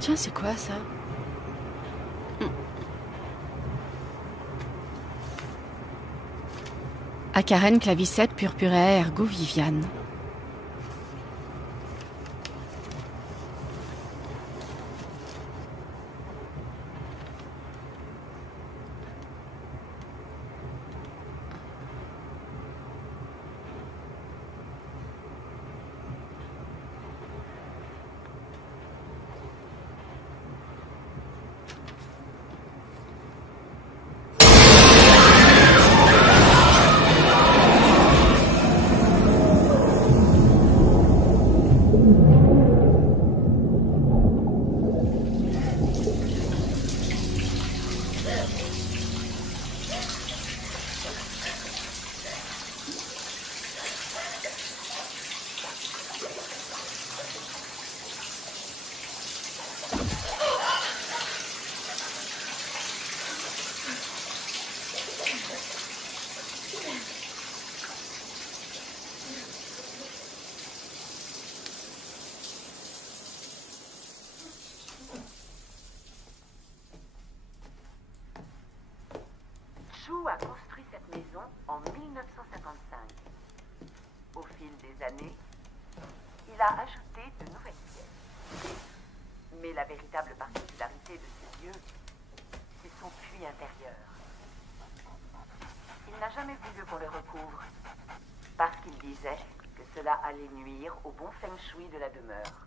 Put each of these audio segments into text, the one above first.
Tiens, c'est quoi ça? Acaren clavicette purpurea ergo Viviane. Chou a construit cette maison en 1955. Au fil des années, il a ajouté de nouvelles pièces. Mais la véritable particularité de ce lieu, c'est son puits intérieur. Il n'a jamais voulu qu'on le recouvre, parce qu'il disait que cela allait nuire au bon feng shui de la demeure.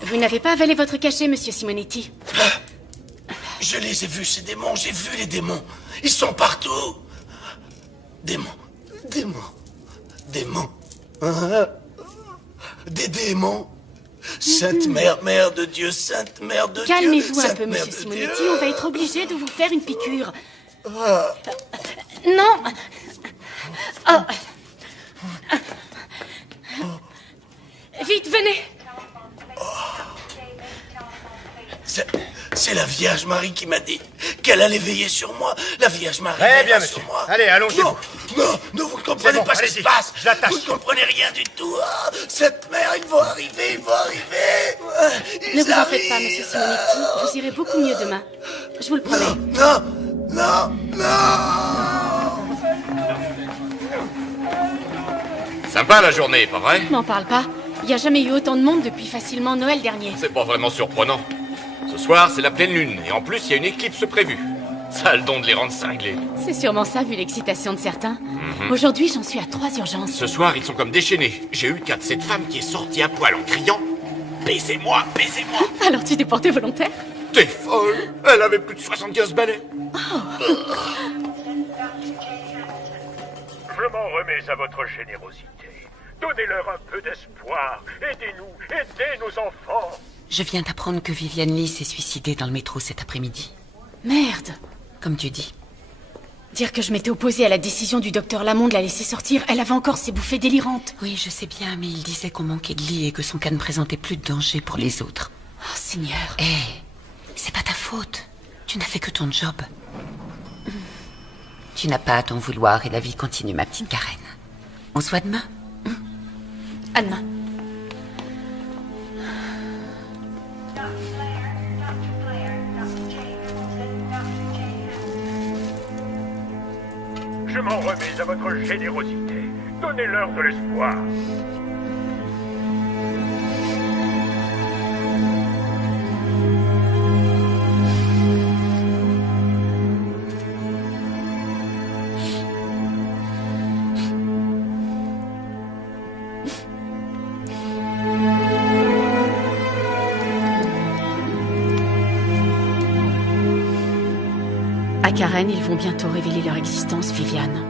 Vous n'avez pas avalé votre cachet, monsieur Simonetti? Je les ai vus, ces démons, j'ai vu les démons. Ils sont partout. Démons, démons, démons. Des démons. Sainte Mère, Mère de Dieu, Sainte Mère de Dieu. Calmez-vous un Sainte peu, Mère monsieur de Simonetti. Dieu. On va être obligé de vous faire une piqûre. Non. Oh. Vite, venez. C'est la Vierge Marie qui m'a dit qu'elle allait veiller sur moi. La Vierge Marie Très bien, veillera monsieur. sur moi. Allez, allons-y. Non, non, vous ne comprenez bon, pas ce qui allez-y. se passe. Je l'attache. Vous ne comprenez rien du tout. Ah, cette mère, ils vont arriver, ils vont arriver. Ils Ne vous en arrivent. faites pas, monsieur Simonetti. Vous irez beaucoup mieux demain. Je vous le promets. Non, non, non. Sympa la journée, pas vrai? M'en parle pas. Il n'y a jamais eu autant de monde depuis facilement Noël dernier. C'est pas vraiment surprenant. Ce soir, c'est la pleine lune, et en plus, il y a une éclipse prévue. Ça a le don de les rendre cinglés. C'est sûrement ça, vu l'excitation de certains. Aujourd'hui, j'en suis à 3 urgences. Ce soir, ils sont comme déchaînés. J'ai eu le cas de cette femme qui est sortie à poil en criant « Baisez-moi, baisez-moi !» Alors tu t'es porté volontaire? T'es folle! Elle avait plus de 75 balais. Je m'en remets à votre générosité. Donnez-leur un peu d'espoir. Aidez-nous, aidez nos enfants. Je viens d'apprendre que Viviane Lee s'est suicidée dans le métro cet après-midi. Merde. Comme tu dis. Dire que je m'étais opposée à la décision du docteur Lamont de la laisser sortir, elle avait encore ses bouffées délirantes. Oui, je sais bien, mais il disait qu'on manquait de lit et que son cas ne présentait plus de danger pour les autres. Oh, Seigneur. Hé, c'est pas ta faute. Tu n'as fait que ton job. Tu n'as pas à t'en vouloir et la vie continue, ma petite Karen. On se voit demain? À demain. Je Je m'en remets à votre générosité. Donnez-leur de l'espoir. À Karen, ils vont bientôt révéler leur existence, Viviane.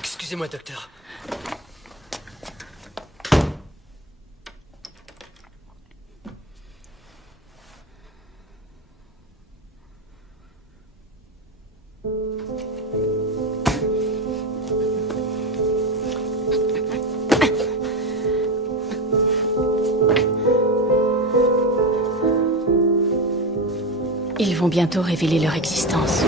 Excusez-moi, docteur. Ils vont bientôt révéler leur existence.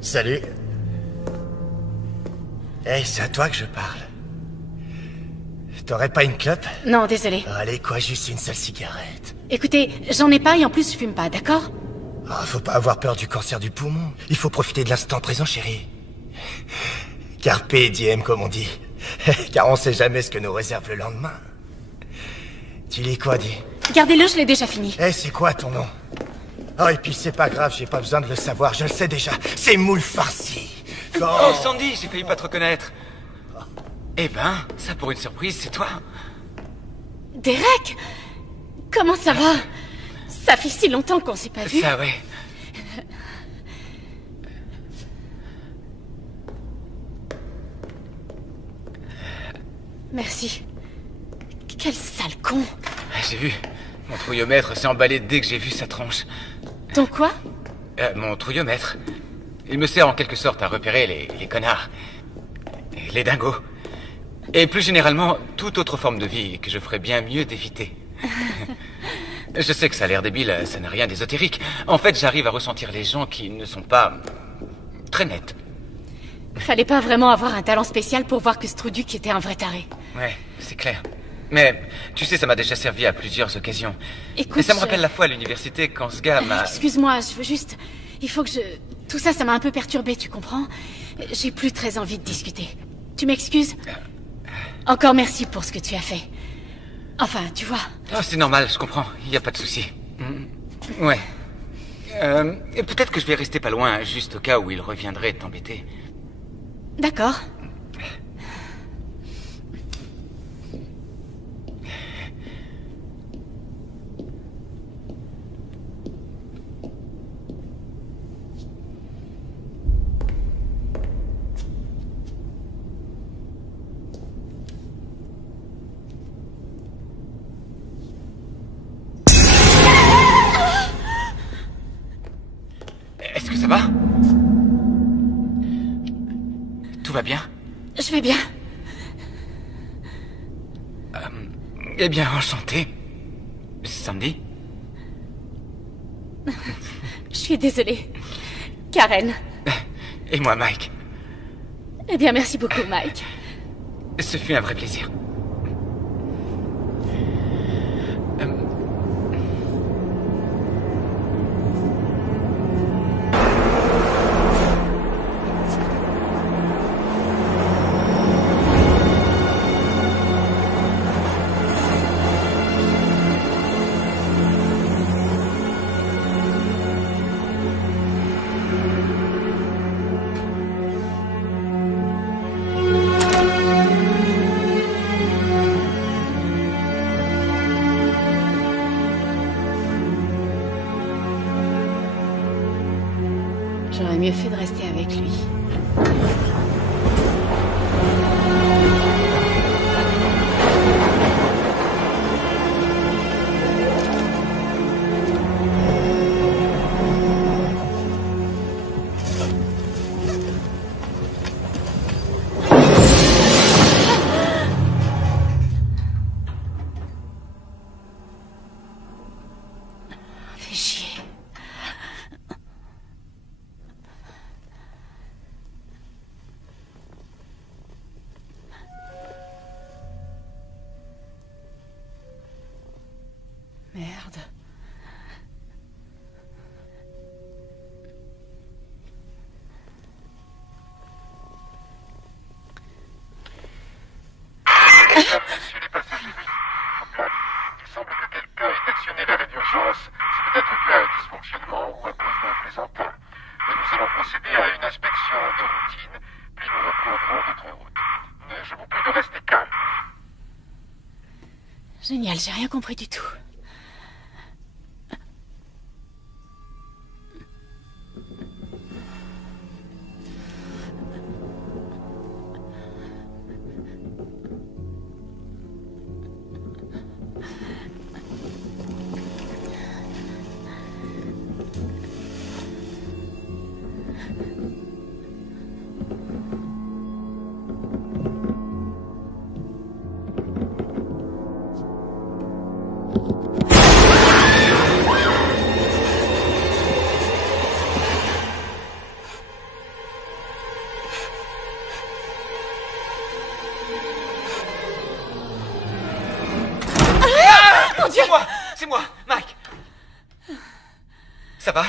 Salut. Hey, c'est à toi que je parle. T'aurais pas une clope? Non, désolé. Oh, allez, quoi, juste une seule cigarette. Écoutez, j'en ai pas et en plus je fume pas, d'accord? Oh, faut pas avoir peur du cancer du poumon. Il faut profiter de l'instant présent, chérie. Carpe diem, comme on dit. Car on sait jamais ce que nous réserve le lendemain. Tu lis quoi, dis? Gardez-le, je l'ai déjà fini. Eh, c'est quoi ton nom? Oh, et puis c'est pas grave, j'ai pas besoin de le savoir, je le sais déjà. C'est Moule Farci. Oh, Sandy, j'ai failli pas te reconnaître. Eh ben, ça pour une surprise, c'est toi. Derek! Comment ça va? Ça fait si longtemps qu'on s'est pas vu. Ça, ouais. Merci. Quel sale con. J'ai vu. Mon trouillomètre s'est emballé dès que j'ai vu sa tronche. Ton quoi? Mon trouillomètre. Il me sert en quelque sorte à repérer les connards. Et les dingos. Et plus généralement, toute autre forme de vie que je ferais bien mieux d'éviter. Je sais que ça a l'air débile, ça n'a rien d'ésotérique. En fait, j'arrive à ressentir les gens qui ne sont pas très nets. Fallait pas vraiment avoir un talent spécial pour voir que Struduc était un vrai taré. Ouais, c'est clair. Mais, tu sais, ça m'a déjà servi à plusieurs occasions. Écoute, et ça me rappelle la fois à l'université quand ce gars m'a... Excuse-moi, je veux juste... Il faut que je... Tout ça, ça m'a un peu perturbé, tu comprends? J'ai plus très envie de discuter. Tu m'excuses? Encore merci pour ce que tu as fait. Enfin, tu vois... Oh, c'est normal, je comprends. Il n'y a pas de souci. Ouais. Et peut-être que je vais rester pas loin, juste au cas où il reviendrait t'embêter. D'accord. vas bien? Je vais bien. Eh bien, enchanté. Sandy? Je suis désolée. Karen. Et moi, Mike. Eh bien, merci beaucoup, Mike. Ce fut un vrai plaisir. J'aurais mieux fait de rester avec lui. Fais chier. Merde. Messieurs les passagers, il semble que quelqu'un ait actionné l'arrêt d'urgence. C'est peut-être dû à un dysfonctionnement ou à cause d'un plaisantin. Mais nous allons procéder à une inspection de routine, puis nous reprendrons notre route. Je vous prie de rester calme. Génial, j'ai rien compris du tout. C'est moi, Mike. Ça va?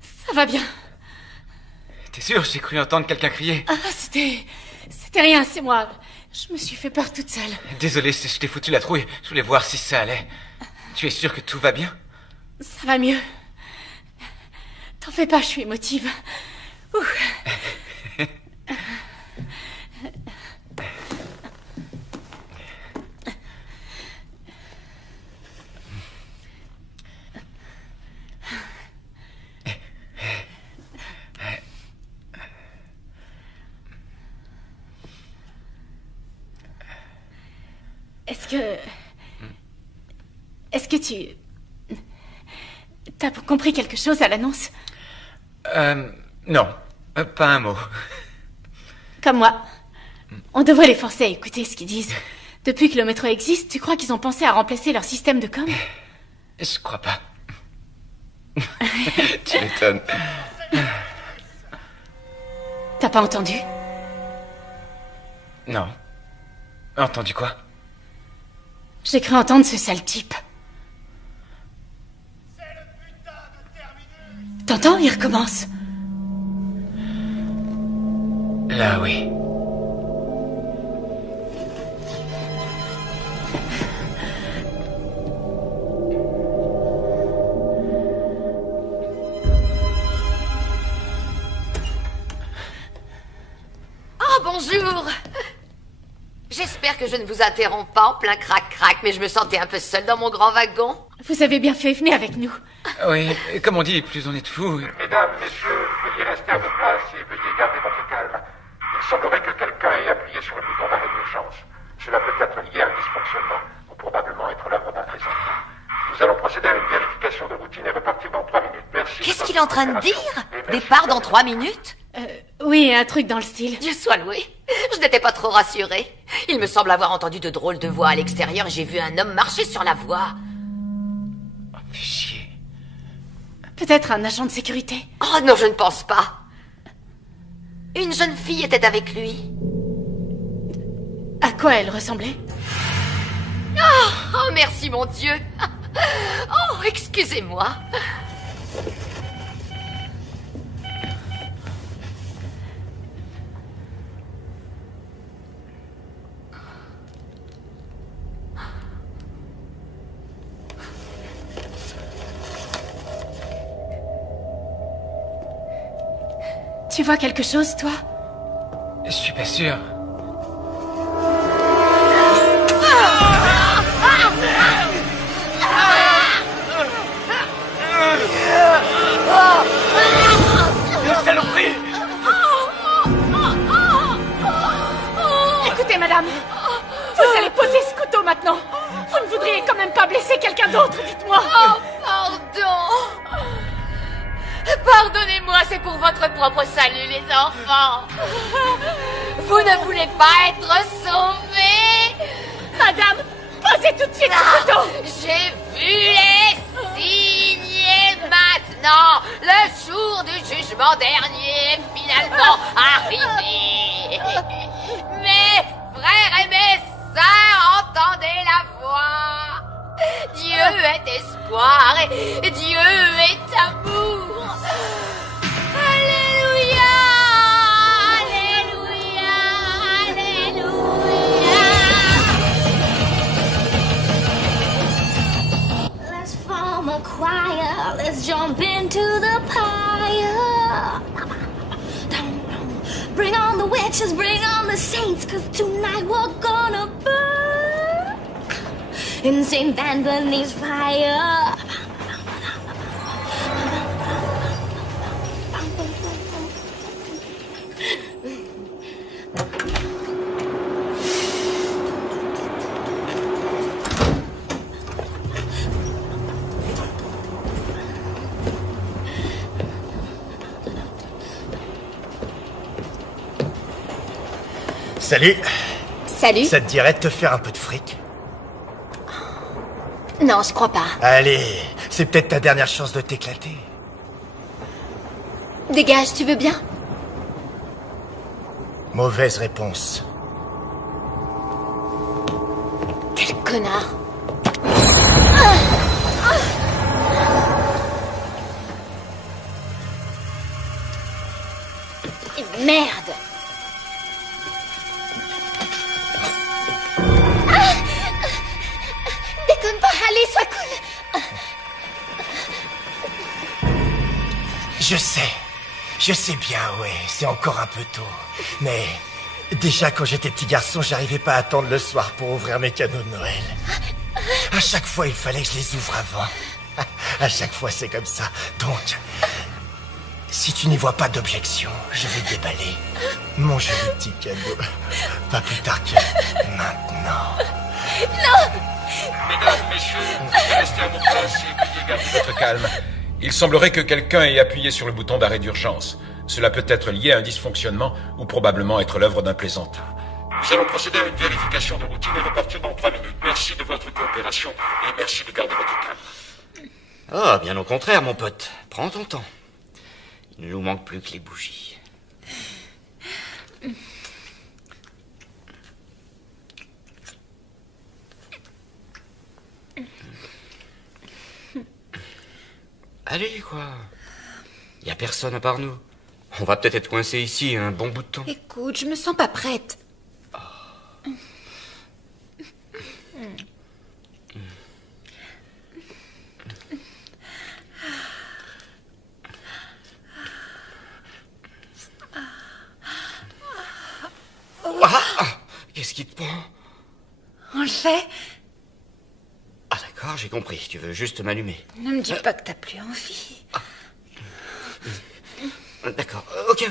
Ça va bien. T'es sûr? J'ai cru entendre quelqu'un crier. Ah, c'était rien, c'est moi. Je me suis fait peur toute seule. Désolé, je t'ai foutu la trouille. Je voulais voir si ça allait. Tu es sûr que tout va bien? Ça va mieux. T'en fais pas, je suis émotive. Ouh. Est-ce que tu... T'as compris quelque chose à l'annonce? Non. Pas un mot. Comme moi. On devrait les forcer à écouter ce qu'ils disent. Depuis que le métro existe, tu crois qu'ils ont pensé à remplacer leur système de com? Je crois pas. Tu m'étonnes. T'as pas entendu? Non. Entendu quoi? J'ai cru entendre ce sale type. T'entends? Il recommence. Là, oui. Oh, bonjour! J'espère que je ne vous interromps pas en plein crac-crac, mais je me sentais un peu seule dans mon grand wagon. Vous avez bien fait, venez avec nous. Oui, comme on dit, plus on est de fous. Mesdames, messieurs, veuillez rester à vos places et veuillez garder votre calme. Il semblerait que quelqu'un ait appuyé sur le bouton d'arrêt d'urgence. Cela peut être lié à un dysfonctionnement, ou probablement être l'œuvre d'un plaisantin. Nous allons procéder à une vérification de routine et repartir dans 3 minutes. Merci. Qu'est-ce qu'il est en train de dire? Départ dans 3 minutes? Oui, un truc dans le style. Dieu soit loué. Je n'étais pas trop rassurée. Il me semble avoir entendu de drôles de voix à l'extérieur et j'ai vu un homme marcher sur la voie. Oh, fais chier. Peut-être un agent de sécurité. Oh non, je ne pense pas. Une jeune fille était avec lui. À quoi elle ressemblait? Oh, merci mon Dieu. Oh, excusez-moi. Tu vois quelque chose, toi? Je suis pas sûr. Saloperie! Écoutez, madame, vous allez poser ce couteau maintenant. Vous ne voudriez quand même pas blesser quelqu'un d'autre, dites-moi. Oh, pardon. Pardonnez-moi, c'est pour votre propre salut, les enfants. Vous ne voulez pas être sauvés? Madame, posez tout de suite ce couteau. J'ai vu les signes et maintenant, le jour du jugement dernier est finalement arrivé. Mes frères et mes sœurs, entendez la voix. Dieu est espoir et Dieu est amour. Alléluia, Alléluia, Alléluia. Let's form a choir, let's jump into the pyre. Bring on the witches, bring on the saints, 'cause tonight we're gonna burn in St. Anthony's fire. Salut. Salut. Ça te dirait de te faire un peu de fric? Non, je crois pas. Allez, c'est peut-être ta dernière chance de t'éclater. Dégage, tu veux bien? Mauvaise réponse. Quel connard. Merde. Déconne pas, allez, sois cool. Je sais bien, ouais, c'est encore un peu tôt. Mais déjà quand j'étais petit garçon, j'arrivais pas à attendre le soir pour ouvrir mes cadeaux de Noël. À chaque fois, il fallait que je les ouvre avant. À chaque fois, c'est comme ça. Donc, si tu n'y vois pas d'objection, je vais déballer mon joli petit cadeau. Pas plus tard que maintenant. Mesdames, messieurs, restez à vos places et veuillez garder votre calme. Il semblerait que quelqu'un ait appuyé sur le bouton d'arrêt d'urgence. Cela peut être lié à un dysfonctionnement ou probablement être l'œuvre d'un plaisantin. Nous allons procéder à une vérification de routine et repartir dans 3 minutes. Merci de votre coopération et merci de garder votre calme. Ah, bien au contraire, mon pote. Prends ton temps. Il ne nous manque plus que les bougies. Allez, quoi. Y a personne à part nous. On va peut-être être coincés ici un bon bout de temps. Écoute, je me sens pas prête. Qu'est-ce qui te prend? On le fait? Ah d'accord, j'ai compris. Tu veux juste m'allumer. Ne me dis pas que t'as plus envie. D'accord, ok.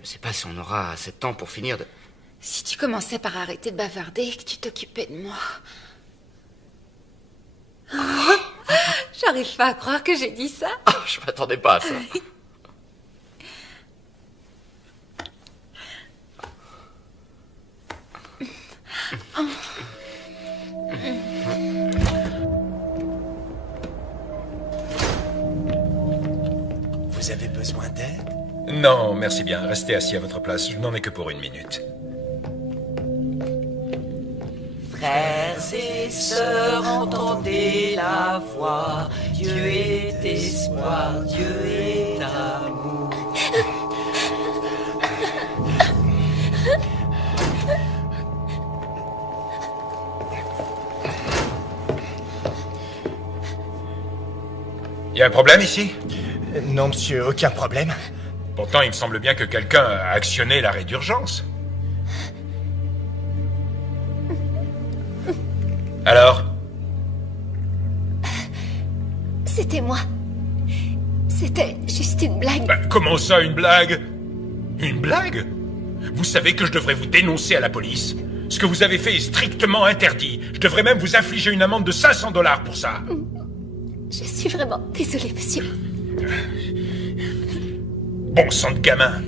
Je sais pas si on aura assez de temps pour finir de... Si tu commençais par arrêter de bavarder et que tu t'occupais de moi. J'arrive pas à croire que j'ai dit ça. Ah, je m'attendais pas à ça. avez besoin d'aide? Non, merci bien. Restez assis à votre place. Je n'en ai que pour 1 minute. Frères et sœurs, entendez la voix. Dieu est espoir, Dieu est amour. Y a un problème ici? Non, monsieur, aucun problème. Pourtant, il me semble bien que quelqu'un a actionné l'arrêt d'urgence. Alors? C'était moi. C'était juste une blague. Comment ça, une blague? Une blague? Vous savez que je devrais vous dénoncer à la police. Ce que vous avez fait est strictement interdit. Je devrais même vous infliger une amende de 500 $ pour ça. Je suis vraiment désolée, monsieur. Bon sang de gamin.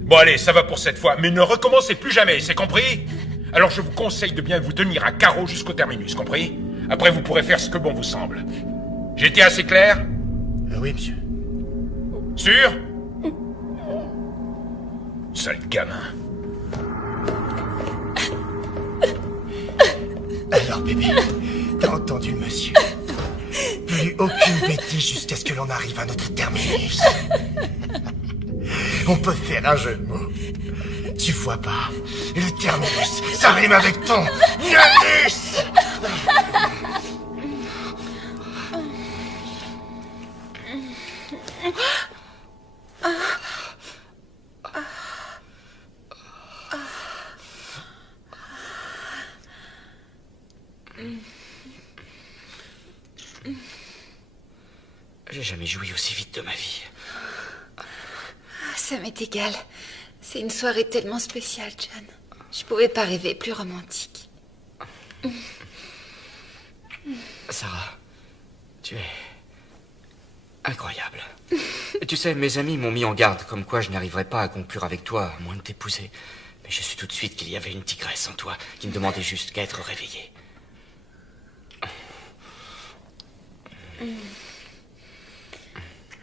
Bon allez, ça va pour cette fois, mais ne recommencez plus jamais, c'est compris? Alors je vous conseille de bien vous tenir à carreau jusqu'au terminus, compris? Après vous pourrez faire ce que bon vous semble. J'ai été assez clair? Oui, monsieur. Sûr? Sale gamin. Alors bébé, t'as entendu le monsieur? Plus aucune bêtise jusqu'à ce que l'on arrive à notre terminus. On peut faire un jeu de mots. Tu vois pas, le terminus, ça rime avec ton anus. J'ai jamais joui aussi vite de ma vie. Ça m'est égal. C'est une soirée tellement spéciale, John. Je pouvais pas rêver plus romantique. Sarah, tu es incroyable. Tu sais, mes amis m'ont mis en garde, comme quoi je n'arriverais pas à conclure avec toi, à moins de t'épouser. Mais je suis tout de suite qu'il y avait une tigresse en toi, qui ne demandait juste qu'à être réveillée.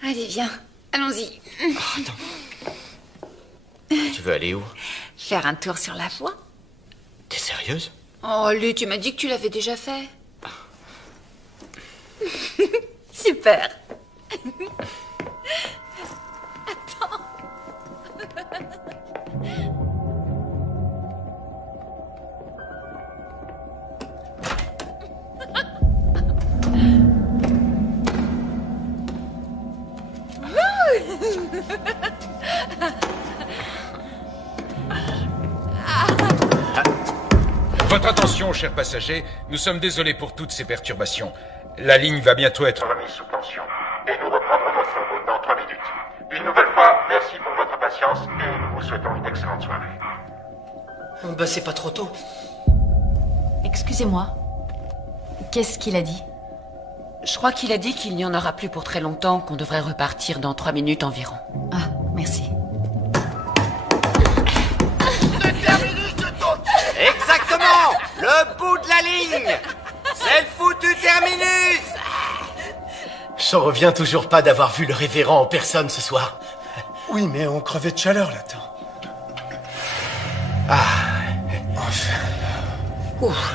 Allez, viens. Allons-y. Oh, attends. Tu veux aller où? Faire un tour sur la voie. T'es sérieuse? Oh, Lu, tu m'as dit que tu l'avais déjà fait. Super. Attends. Votre attention, chers passagers, nous sommes désolés pour toutes ces perturbations. La ligne va bientôt être remise sous tension. Et nous reprendrons notre route dans 3 minutes. Une nouvelle fois, merci pour votre patience et nous vous souhaitons une excellente soirée. Bah c'est pas trop tôt. Excusez-moi. Qu'est-ce qu'il a dit? Je crois qu'il a dit qu'il n'y en aura plus pour très longtemps, qu'on devrait repartir dans 3 minutes environ. Ah, merci. Exactement! Le bout de la ligne! C'est le foutu terminus! J'en reviens toujours pas d'avoir vu le révérend en personne ce soir. Oui, mais on crevait de chaleur là-dedans. Ah, enfin. Ouf.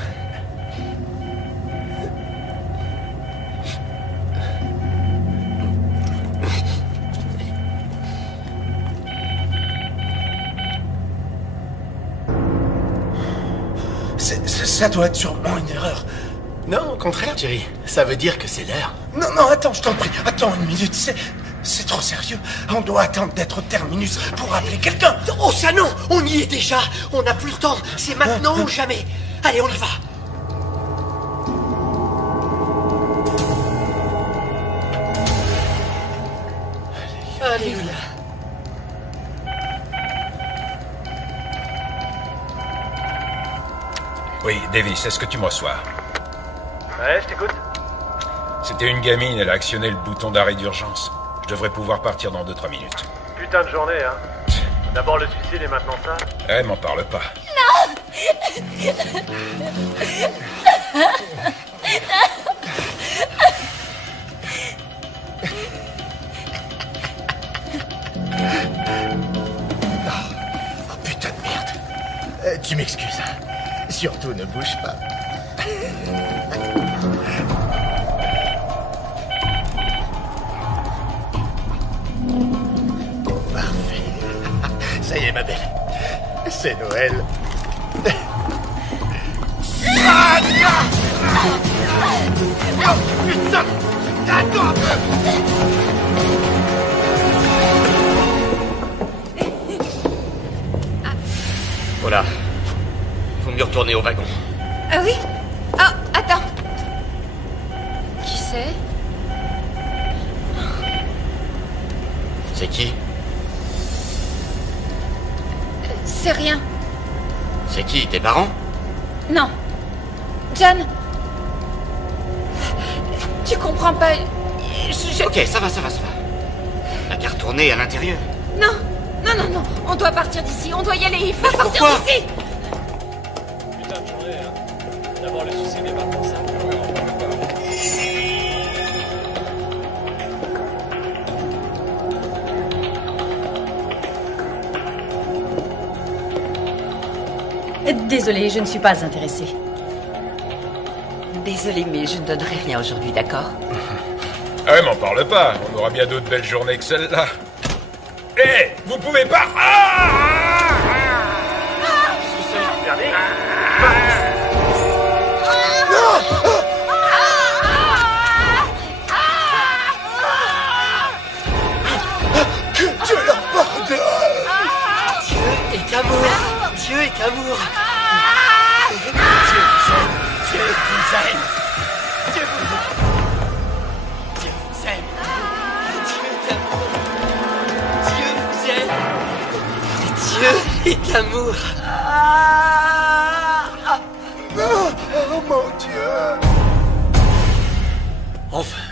Ça doit être sûrement une erreur. Non, au contraire, Jerry. Ça veut dire que c'est l'heure. Non, non, attends, je t'en prie. Attends 1 minute, c'est trop sérieux. On doit attendre d'être au terminus pour appeler quelqu'un. Oh ça non! On y est déjà! On n'a plus le temps! C'est maintenant ou jamais! Allez, on y va! Alléluia. Oui, Davis, est-ce que tu me reçois? Ouais, je t'écoute. C'était une gamine, elle a actionné le bouton d'arrêt d'urgence. Je devrais pouvoir partir dans 2-3 minutes. Putain de journée, hein. D'abord le suicide et maintenant ça. Eh, m'en parle pas. Tu m'excuses. Surtout ne bouge pas. Parfait. Ça y est, ma belle. C'est Noël. Ah, oh, putain! Attends un peu! Voilà. Faut mieux retourner au wagon. Ah oui? Ah, attends. Qui c'est? C'est qui? C'est rien. C'est qui? Tes parents? Non. John. Tu comprends pas. Ok, ça va. T'as qu'à retourner à l'intérieur. Non. On doit partir d'ici. On doit y aller. Il faut sortir pourquoi d'ici. Putain de journée, hein. D'abord le suicide et maintenant ça. Désolée, je ne suis pas intéressée. Désolée, mais je ne donnerai rien aujourd'hui, d'accord? Ah ouais, m'en parle pas. On aura bien d'autres belles journées que celle-là. Hé, vous pouvez pas... Que Dieu leur pardonne! Dieu est amour. Dieu est amour. Dieu vous aime. Dieu vous aime. Dieu vous aime. Dieu est amour. Dieu vous aime. Dieu est amour. Oh mon Dieu! Enfin.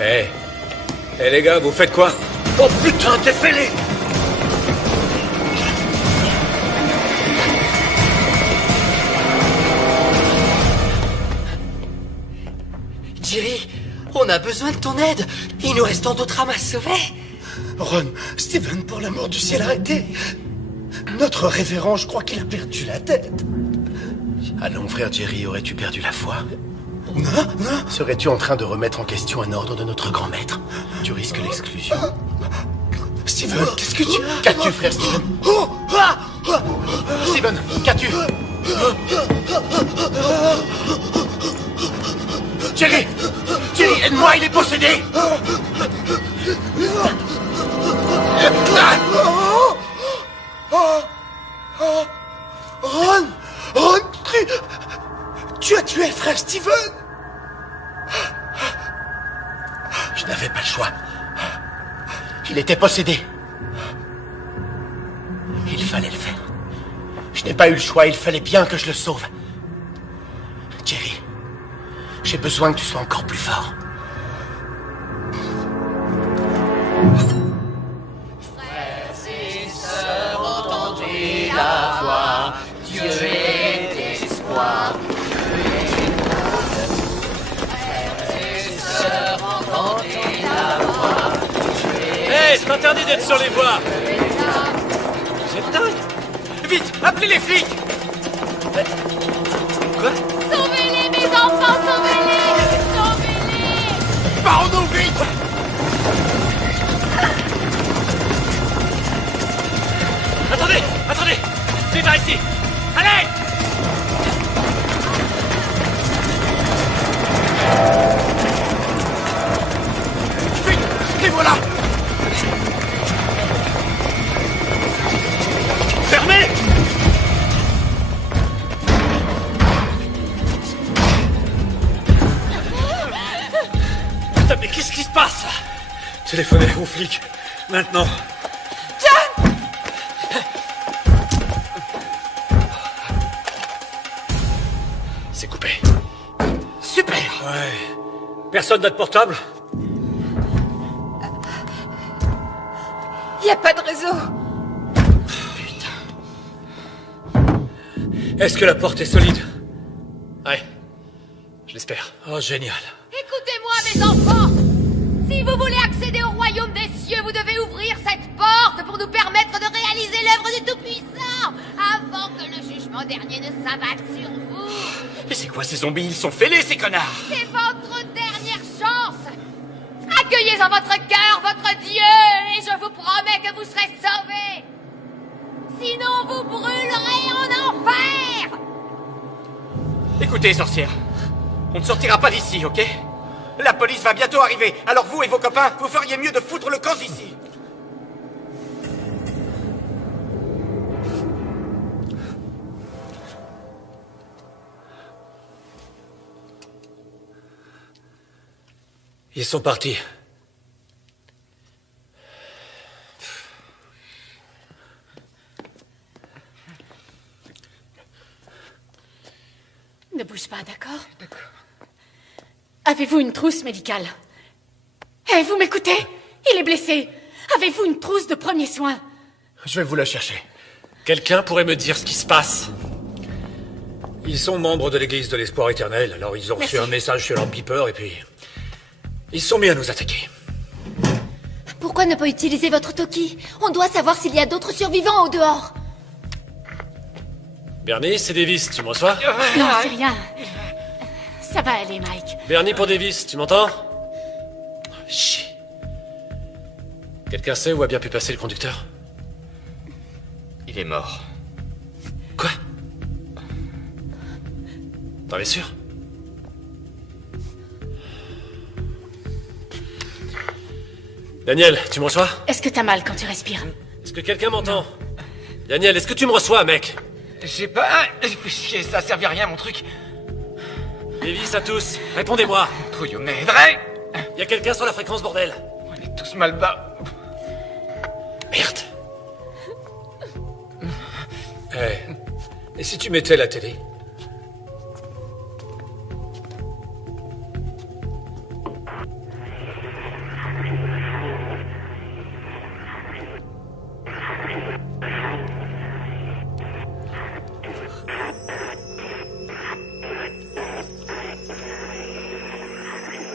Hé les gars, vous faites quoi? Oh putain, t'es fêlé! Jerry, on a besoin de ton aide. Il nous reste tant d'autres âmes à sauver. Ron, Steven, pour l'amour du ciel, arrêtez! Notre révérend, je crois qu'il a perdu la tête. Allons, frère Jerry, aurais-tu perdu la foi? Non. Serais-tu en train de remettre en question un ordre de notre grand maître? Tu risques l'exclusion. Steven, qu'est-ce que tu as? Qu'as-tu, frère Steven? Steven, qu'as-tu? Jerry, aide-moi, il est possédé! Ron, tu as tué frère Steven! Je n'avais pas le choix. Il était possédé. Il fallait le faire. Je n'ai pas eu le choix, il fallait bien que je le sauve. Jerry, j'ai besoin que tu sois encore plus fort. Frères et sœurs, entendez la voix. Dieu est espoir. Hé, c'est interdit d'être sur les voies. C'est dingue. Vite, appelez les flics. Quoi? Sauvez-les, mes enfants, sauvez-les! Sauvez-les! Pardon, vite. Attendez, c'est par ici. Allez! Vite, les voilà. Fermez! Putain, mais qu'est-ce qui se passe là? Téléphonez aux flics, maintenant. John! C'est coupé. Super. Ouais. Personne n'a de portable? Y a pas de réseau. Est-ce que la porte est solide? Ouais. Je l'espère. Oh, génial. Écoutez-moi, mes enfants. Si vous voulez accéder au royaume des cieux, vous devez ouvrir cette porte pour nous permettre de réaliser l'œuvre du Tout-Puissant avant que le jugement dernier ne s'abatte sur vous. Mais c'est quoi ces zombies? Ils sont fêlés, ces connards! C'est votre dernière chance. Accueillez en votre cœur votre Dieu et je vous promets que vous serez sauvés. Sinon, vous brûlerez en enfer. Écoutez, sorcière, on ne sortira pas d'ici, ok? La police va bientôt arriver, alors vous et vos copains, vous feriez mieux de foutre le camp d'ici. Ils sont partis. Ne bouge pas, d'accord? D'accord. Avez-vous une trousse médicale? Eh, vous m'écoutez? Il est blessé. Avez-vous une trousse de premiers soins? Je vais vous la chercher. Quelqu'un pourrait me dire ce qui se passe? Ils sont membres de l'église de l'espoir éternel, alors ils ont reçu un message sur leur beeper et puis... ils sont mis à nous attaquer. Pourquoi ne pas utiliser votre Toki? On doit savoir s'il y a d'autres survivants au dehors. Bernie, c'est Davis, tu me reçois? Non, c'est rien. Ça va aller, Mike. Bernie pour Davis, tu m'entends? Chut. Quelqu'un sait où a bien pu passer le conducteur? Il est mort. Quoi? T'en es sûr? Daniel, tu me reçois? Est-ce que t'as mal quand tu respires? Est-ce que quelqu'un m'entend? Daniel, est-ce que tu me reçois, mec? J'ai pas... Chier, ça servait à rien, mon truc. Davis à tous, répondez-moi. Trouillou, m'aiderait. Y a quelqu'un sur la fréquence, bordel? On est tous mal bas. Merde. Et si tu mettais la télé?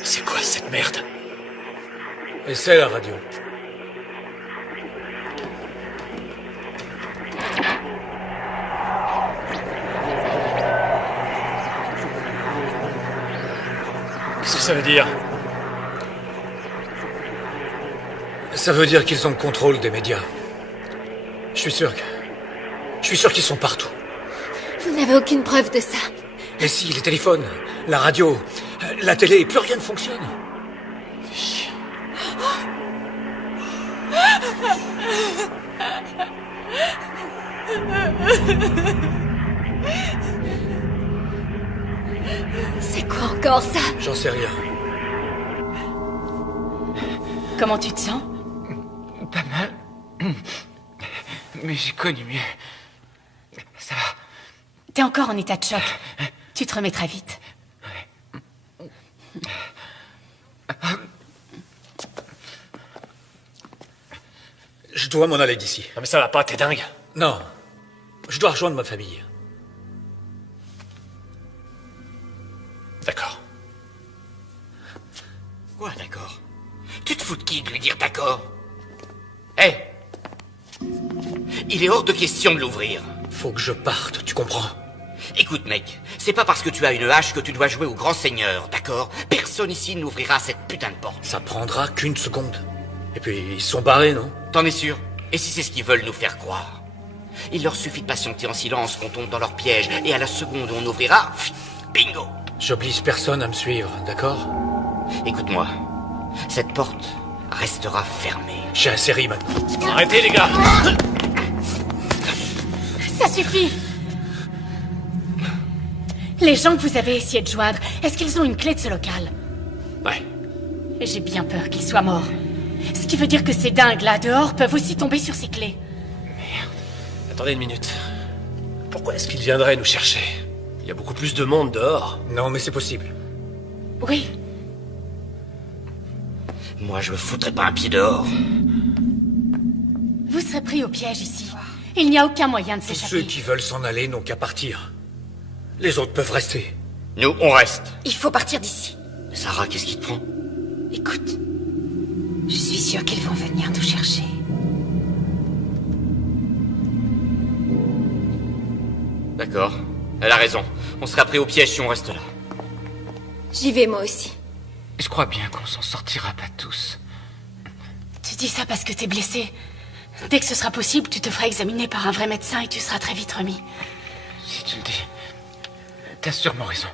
C'est quoi cette merde? Et c'est la radio. Qu'est-ce que ça veut dire? Ça veut dire qu'ils ont le contrôle des médias. Je suis sûr qu'ils sont partout. Vous n'avez aucune preuve de ça. Mais si, les téléphones, la radio, la télé, plus rien ne fonctionne. C'est quoi encore ça? J'en sais rien. Comment tu te sens? Pas mal. Mais j'ai connu mieux. Ça va. T'es encore en état de choc. Tu te remets très vite. Je dois m'en aller d'ici. Non mais ça va pas, t'es dingue. Non. Je dois rejoindre ma famille. D'accord. Quoi, d'accord? Tu te fous de qui de lui dire d'accord? Hé! Il est hors de question de l'ouvrir. Faut que je parte, tu comprends? Écoute, mec, c'est pas parce que tu as une hache que tu dois jouer au grand seigneur, d'accord? Personne ici n'ouvrira cette putain de porte. Ça prendra qu'une seconde. Et puis, ils sont barrés, non? T'en es sûr? Et si c'est ce qu'ils veulent nous faire croire? Il leur suffit de patienter en silence qu'on tombe dans leur piège, et à la seconde où on ouvrira, bingo! J'oblige personne à me suivre, d'accord? Écoute-moi, cette porte restera fermée. J'ai un série maintenant. Arrêtez, les gars! Ça suffit! Les gens que vous avez essayé de joindre, est-ce qu'ils ont une clé de ce local? Ouais. Et j'ai bien peur qu'ils soient morts. Ce qui veut dire que ces dingues-là dehors peuvent aussi tomber sur ces clés. Merde. Attendez une minute. Pourquoi est-ce qu'ils viendraient nous chercher? Il y a beaucoup plus de monde dehors. Non, mais c'est possible. Oui. Moi, je me foutrais pas un pied dehors. Vous serez pris au piège ici. Il n'y a aucun moyen de Tous s'échapper. ceux qui veulent s'en aller n'ont qu'à partir. Les autres peuvent rester. Nous, on reste. Il faut partir d'ici. Sarah, qu'est-ce qui te prend? Écoute, je suis sûre qu'ils vont venir nous chercher. D'accord. Elle a raison. On sera pris au piège si on reste là. J'y vais moi aussi. Je crois bien qu'on s'en sortira pas tous. Tu dis ça parce que t'es blessé. Dès que ce sera possible, tu te feras examiner par un vrai médecin et tu seras très vite remis. Si tu le dis, t'as sûrement raison.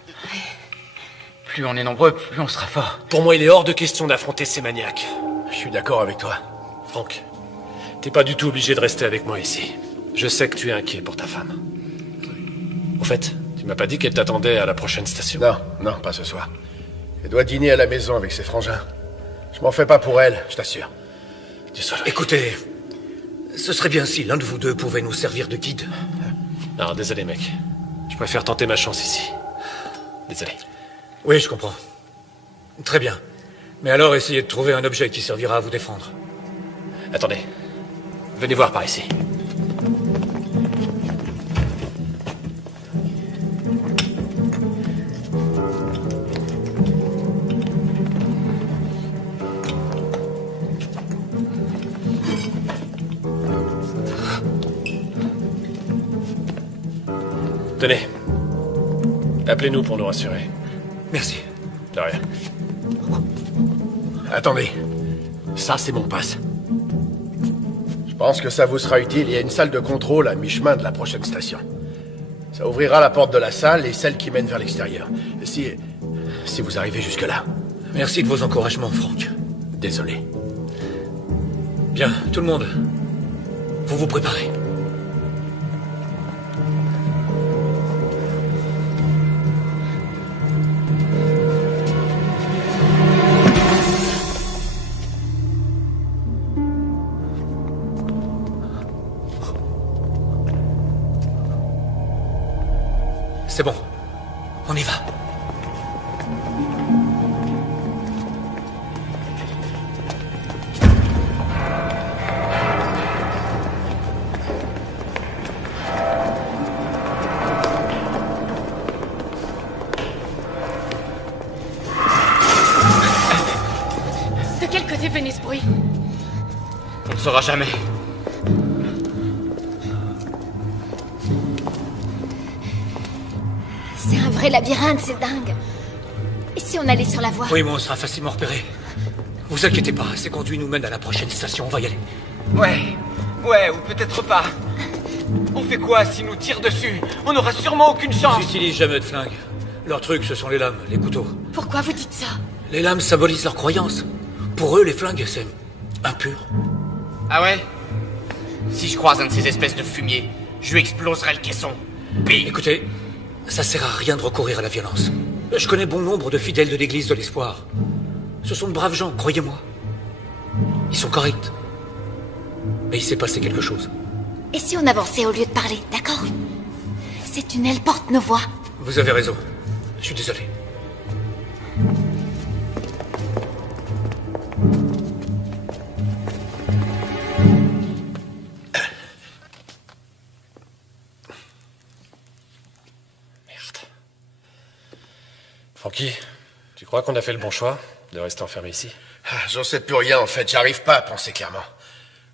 Plus on est nombreux, plus on sera fort. Pour moi, il est hors de question d'affronter ces maniaques. Je suis d'accord avec toi. Franck, t'es pas du tout obligé de rester avec moi ici. Je sais que tu es inquiet pour ta femme. Au fait, tu m'as pas dit qu'elle t'attendait à la prochaine station? Non, pas ce soir. Elle doit dîner à la maison avec ses frangins. Je m'en fais pas pour elle, je t'assure. Désolé. Écoutez, ce serait bien si l'un de vous deux pouvait nous servir de guide. Non, désolé mec. Je préfère tenter ma chance ici. Désolé. Oui, je comprends. Très bien. Mais alors essayez de trouver un objet qui servira à vous défendre. Attendez. Venez voir par ici. Tenez. Appelez-nous pour nous rassurer. Merci. De rien. Attendez. Ça, c'est mon passe. Je pense que ça vous sera utile. Il y a une salle de contrôle à mi-chemin de la prochaine station. Ça ouvrira la porte de la salle et celle qui mène vers l'extérieur. Si vous arrivez jusque-là. Merci de vos encouragements, Franck. Désolé. Bien, tout le monde. Vous vous préparez. C'est bon. On y va. De quel côté venait ce bruit? On ne saura jamais. C'est un vrai labyrinthe, c'est dingue. Et si on allait sur la voie? Oui, mais on sera facilement repéré. Vous inquiétez pas, ces conduits nous mènent à la prochaine station, on va y aller. Ouais, ou peut-être pas. On fait quoi s'ils nous tirent dessus? On n'aura sûrement aucune chance. Ils n'utilisent jamais de flingue. Leur truc, ce sont les lames, les couteaux. Pourquoi vous dites ça? Les lames symbolisent leur croyance. Pour eux, les flingues, c'est impur. Ah ouais? Si je croise un de ces espèces de fumiers, je lui exploserai le caisson. Bing! Écoutez, ça sert à rien de recourir à la violence. Je connais bon nombre de fidèles de l'église de l'espoir. Ce sont de braves gens, croyez-moi. Ils sont corrects. Mais il s'est passé quelque chose. Et si on avançait au lieu de parler, d'accord? Ces tunnels portent nos voix. Vous avez raison. Je suis désolé. Francky, tu crois qu'on a fait le bon choix de rester enfermé ici? J'en sais plus rien en fait, j'arrive pas à penser clairement.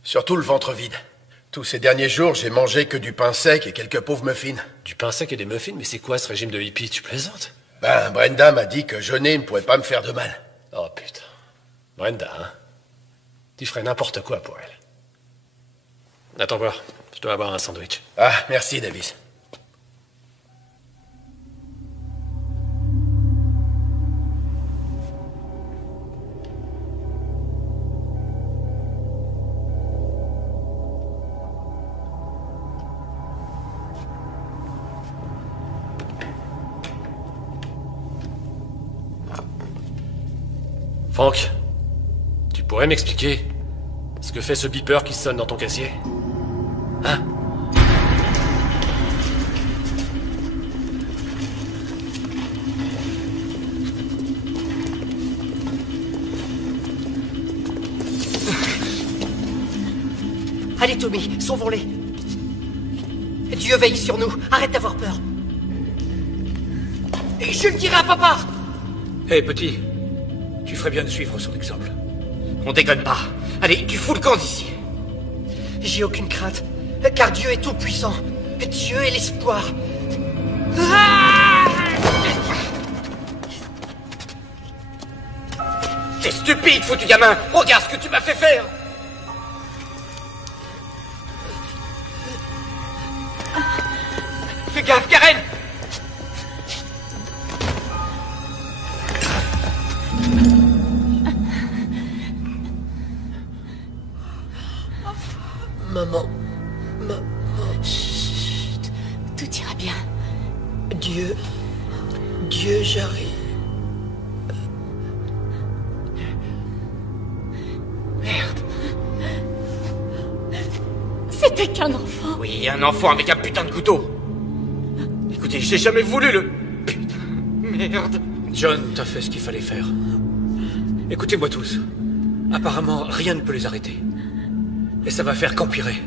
Surtout le ventre vide. Tous ces derniers jours, j'ai mangé que du pain sec et quelques pauvres muffins. Du pain sec et des muffins? Mais c'est quoi ce régime de hippie? Tu plaisantes? Ben, Brenda m'a dit que jeûner ne pourrait pas me faire de mal. Oh putain. Brenda, hein? Tu ferais n'importe quoi pour elle. Attends voir, je dois avoir un sandwich. Ah, merci Davis. Franck, tu pourrais m'expliquer ce que fait ce beeper qui sonne dans ton casier? Hein? Allez, Tommy, sauvons-les. Dieu veille sur nous. Arrête d'avoir peur. Et je le dirai à papa. Hé, petit, tu ferais bien de suivre son exemple. On déconne pas. Allez, tu fous le camp d'ici. J'ai aucune crainte, car Dieu est tout-puissant. Dieu est l'espoir. T'es stupide, foutu gamin. Regarde ce que tu m'as fait faire. Fais gaffe, Karen. Maman. Chut. Tout ira bien. Dieu, j'arrive. Merde. C'était qu'un enfant. Oui, un enfant avec un putain de couteau. Écoutez, j'ai jamais voulu le... Putain, merde. John, t'as fait ce qu'il fallait faire. Écoutez-moi tous. Apparemment, rien ne peut les arrêter. Et ça va faire qu'empirer.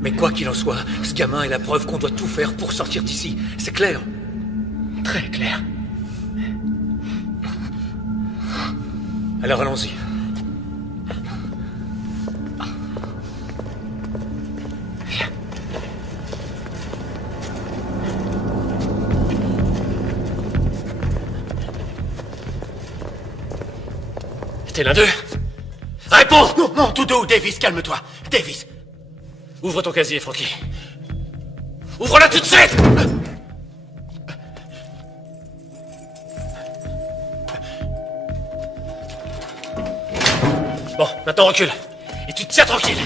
Mais quoi qu'il en soit, ce gamin est la preuve qu'on doit tout faire pour sortir d'ici. C'est clair? Très clair. Alors allons-y. T'es l'un d'eux? Réponds! Non, non, tout doux, Davis, calme-toi. Davis. Ouvre ton casier, Frankie. Ouvre-la tout de suite! Bon, maintenant recule. Et tu te tiens tranquille.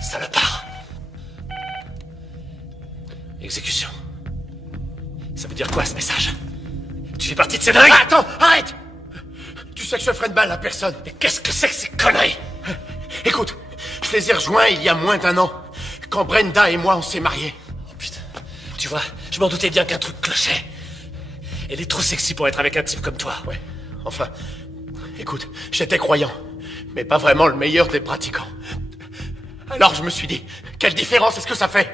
Salopard. Exécution. Ça veut dire quoi, ce message? Tu fais partie de ces dingues? Attends, arrête! Tu sais que je ferai de mal à personne. Mais qu'est-ce que c'est que ces conneries? Écoute, je les ai rejoints il y a moins d'1 an, quand Brenda et moi on s'est mariés. Oh putain, tu vois, je m'en doutais bien qu'un truc clochait. Elle est trop sexy pour être avec un type comme toi. Ouais, enfin, écoute, j'étais croyant, mais pas vraiment le meilleur des pratiquants. Alors je me suis dit, quelle différence est-ce que ça fait?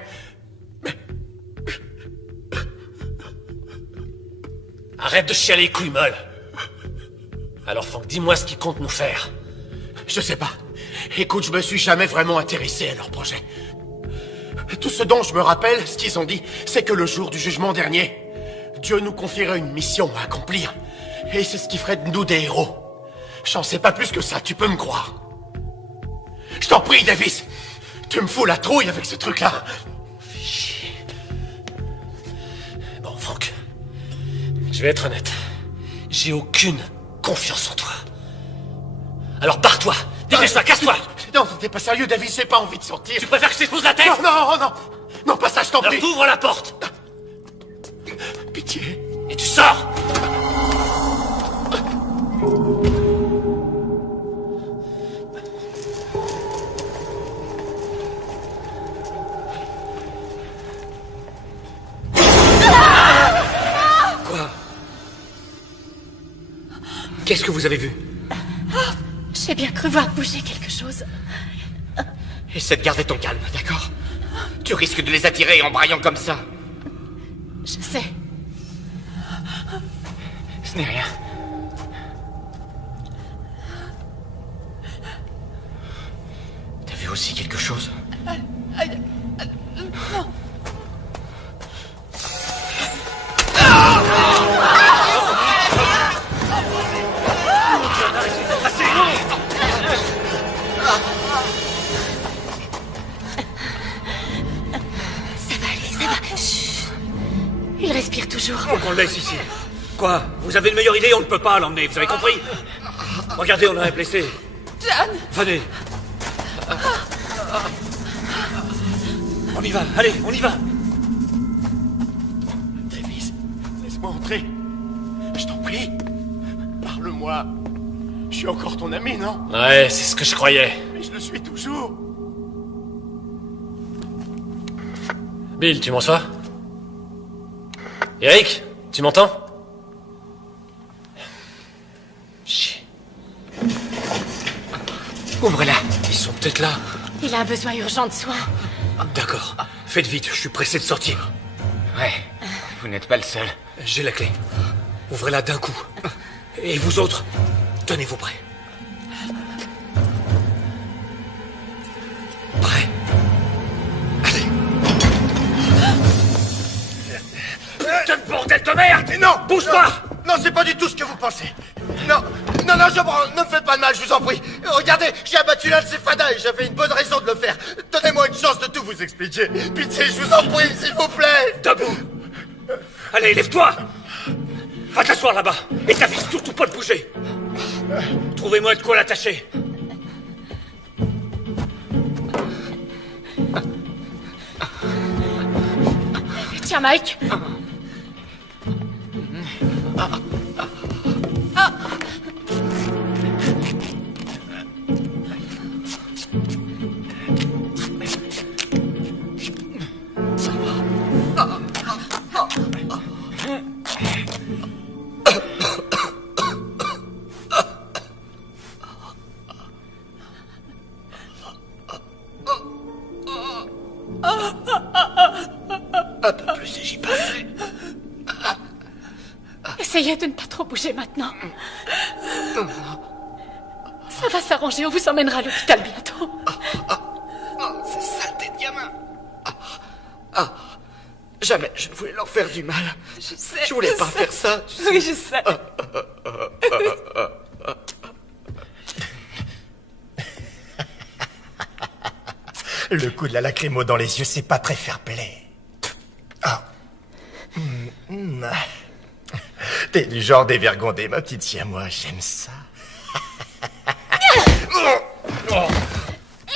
Arrête de chialer les couilles molles. Alors Franck, dis-moi ce qu'ils comptent nous faire. Je sais pas. Écoute, je me suis jamais vraiment intéressé à leur projet. Tout ce dont je me rappelle, ce qu'ils ont dit, c'est que le jour du jugement dernier, Dieu nous confierait une mission à accomplir. Et c'est ce qui ferait de nous des héros. J'en sais pas plus que ça, tu peux me croire. Je t'en prie, Davis. Tu me fous la trouille avec ce truc-là. Fais chier. Bon, Franck. Je vais être honnête. J'ai aucune confiance en toi. Alors barre-toi. Dépêche-toi, casse-toi. Non, t'es pas sérieux, Davis, j'ai pas envie de sortir. Tu préfères que je t'expose la tête? Non, non, non. Non, pas ça, je t'en prie. Alors t'ouvres la porte. Pitié. Et tu sors. Quoi? Qu'est-ce que vous avez vu? J'ai bien cru voir bouger quelque chose. Essaie de garder ton calme, d'accord? Tu risques de les attirer en braillant comme ça. Je sais. Ce n'est rien. T'as vu aussi quelque chose? Non. Ça va aller, ça va. Chut. Il respire toujours. Faut qu'on le laisse ici. Quoi? Vous avez une meilleure idée? On ne peut pas l'emmener, vous avez compris? Regardez, on a un blessé. John! Venez. On y va, allez, on y va. Davis, laisse-moi entrer. Je t'en prie. Parle-moi. Je suis encore ton ami, non? Ouais, c'est ce que je croyais. Mais je le suis toujours. Bill, tu m'entends? Eric, tu m'entends? Chier. Ouvre-la. Ils sont peut-être là. Il a un besoin urgent de soins. D'accord. Faites vite, je suis pressé de sortir. Ouais, vous n'êtes pas le seul. J'ai la clé. Ouvrez-la d'un coup. Et vous autres, tenez-vous prêts. Prêts. Allez. Putain de bordel de merde! Non! Bouge pas! Non, c'est pas du tout ce que vous pensez. Non, non, non, ne me faites pas de mal, je vous en prie. Regardez, j'ai abattu l'un de ces fadas et j'avais une bonne raison de le faire. Donnez-moi une chance de tout vous expliquer. Pitié, je vous en prie, s'il vous plaît. Debout! Allez, lève-toi! Va t'asseoir là-bas et t'avise surtout pas de bouger. Trouvez-moi de quoi l'attacher. Tiens, Mike. Un peu plus et j'y passerai. Essayez de ne pas trop bouger maintenant. Ça va s'arranger, on vous emmènera à l'hôpital bientôt. Ces saletés de gamins. Jamais je ne voulais leur faire du mal. Je voulais pas faire ça, tu sais. Oui, je sais. Le coup de la lacrymo dans les yeux, c'est pas très fair-play. T'es du genre dévergondé, ma petite siamois, j'aime ça.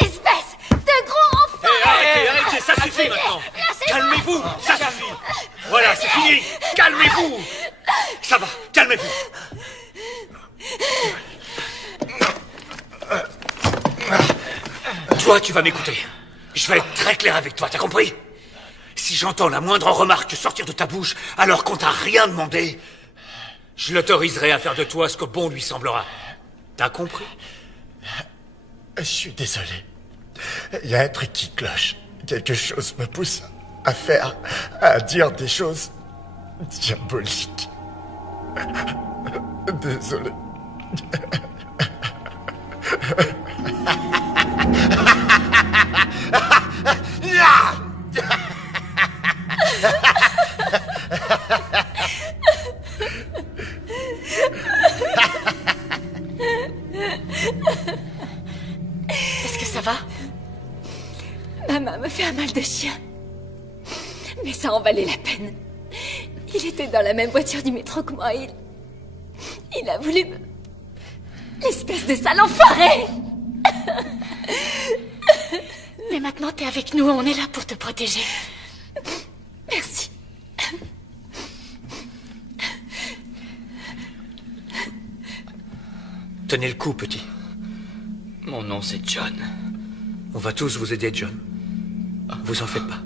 Espèce de gros enfant! Arrêtez, ça suffit maintenant. Calmez-vous, ça suffit. Voilà, c'est fini. Calmez-vous. Ça va, calmez-vous. Toi, tu vas m'écouter. Je vais être très clair avec toi, t'as compris? Si j'entends la moindre remarque sortir de ta bouche alors qu'on t'a rien demandé, je l'autoriserai à faire de toi ce que bon lui semblera. T'as compris? Je suis désolé. Il y a un truc qui cloche. Quelque chose me pousse à dire des choses diaboliques. Désolé. Est-ce que ça va? Ma main me fait un mal de chien. Mais ça en valait la peine. Il était dans la même voiture du métro que moi. Il a voulu me... Espèce de sale enfoiré! Mais maintenant, t'es avec nous, on est là pour te protéger. Merci. Tenez le coup, petit. Mon nom, c'est John. On va tous vous aider, John. Vous en faites pas.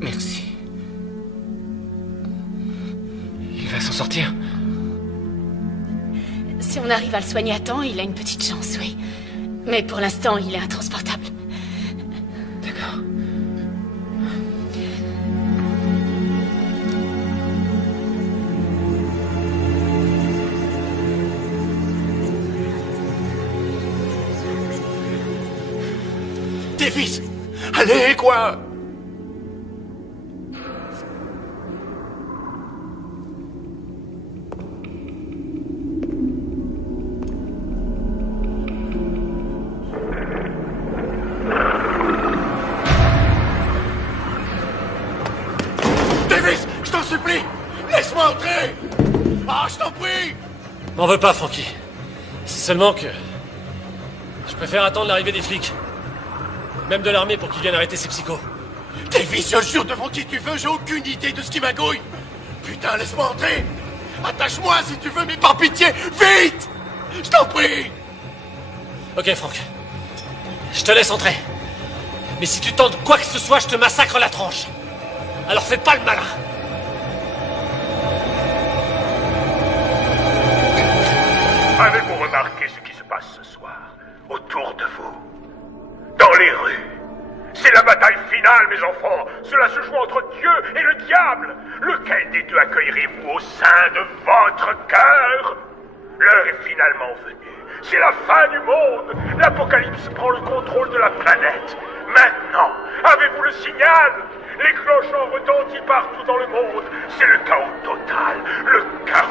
Merci. Il va s'en sortir? Si on arrive à le soigner à temps, il a une petite chance, oui. Mais pour l'instant, il est intransportable. D'accord. Davis! Allez, quoi! Davis, je t'en supplie! Laisse-moi entrer! Ah, je t'en prie! M'en veux pas, Frankie. C'est seulement que... je préfère attendre l'arrivée des flics. Même de l'armée pour qu'ils viennent arrêter ces psychos. Davis, je jure devant qui tu veux, j'ai aucune idée de ce qui m'agouille. Putain, laisse-moi entrer. Attache-moi si tu veux, mais par pitié, vite! Je t'en prie! Ok, Franck. Je te laisse entrer. Mais si tu tentes quoi que ce soit, je te massacre la tranche. Alors fais pas le malin. Avez-vous remarqué ce qui se passe ce soir autour de vous? Dans les rues. C'est la bataille finale, mes enfants. Cela se joue entre Dieu et le diable. Lequel des deux accueillerez-vous au sein de votre cœur? L'heure est finalement venue. C'est la fin du monde. L'Apocalypse prend le contrôle de la planète. Maintenant, avez-vous le signal? Les cloches ont retenti partout dans le monde. C'est le chaos total. Le chaos.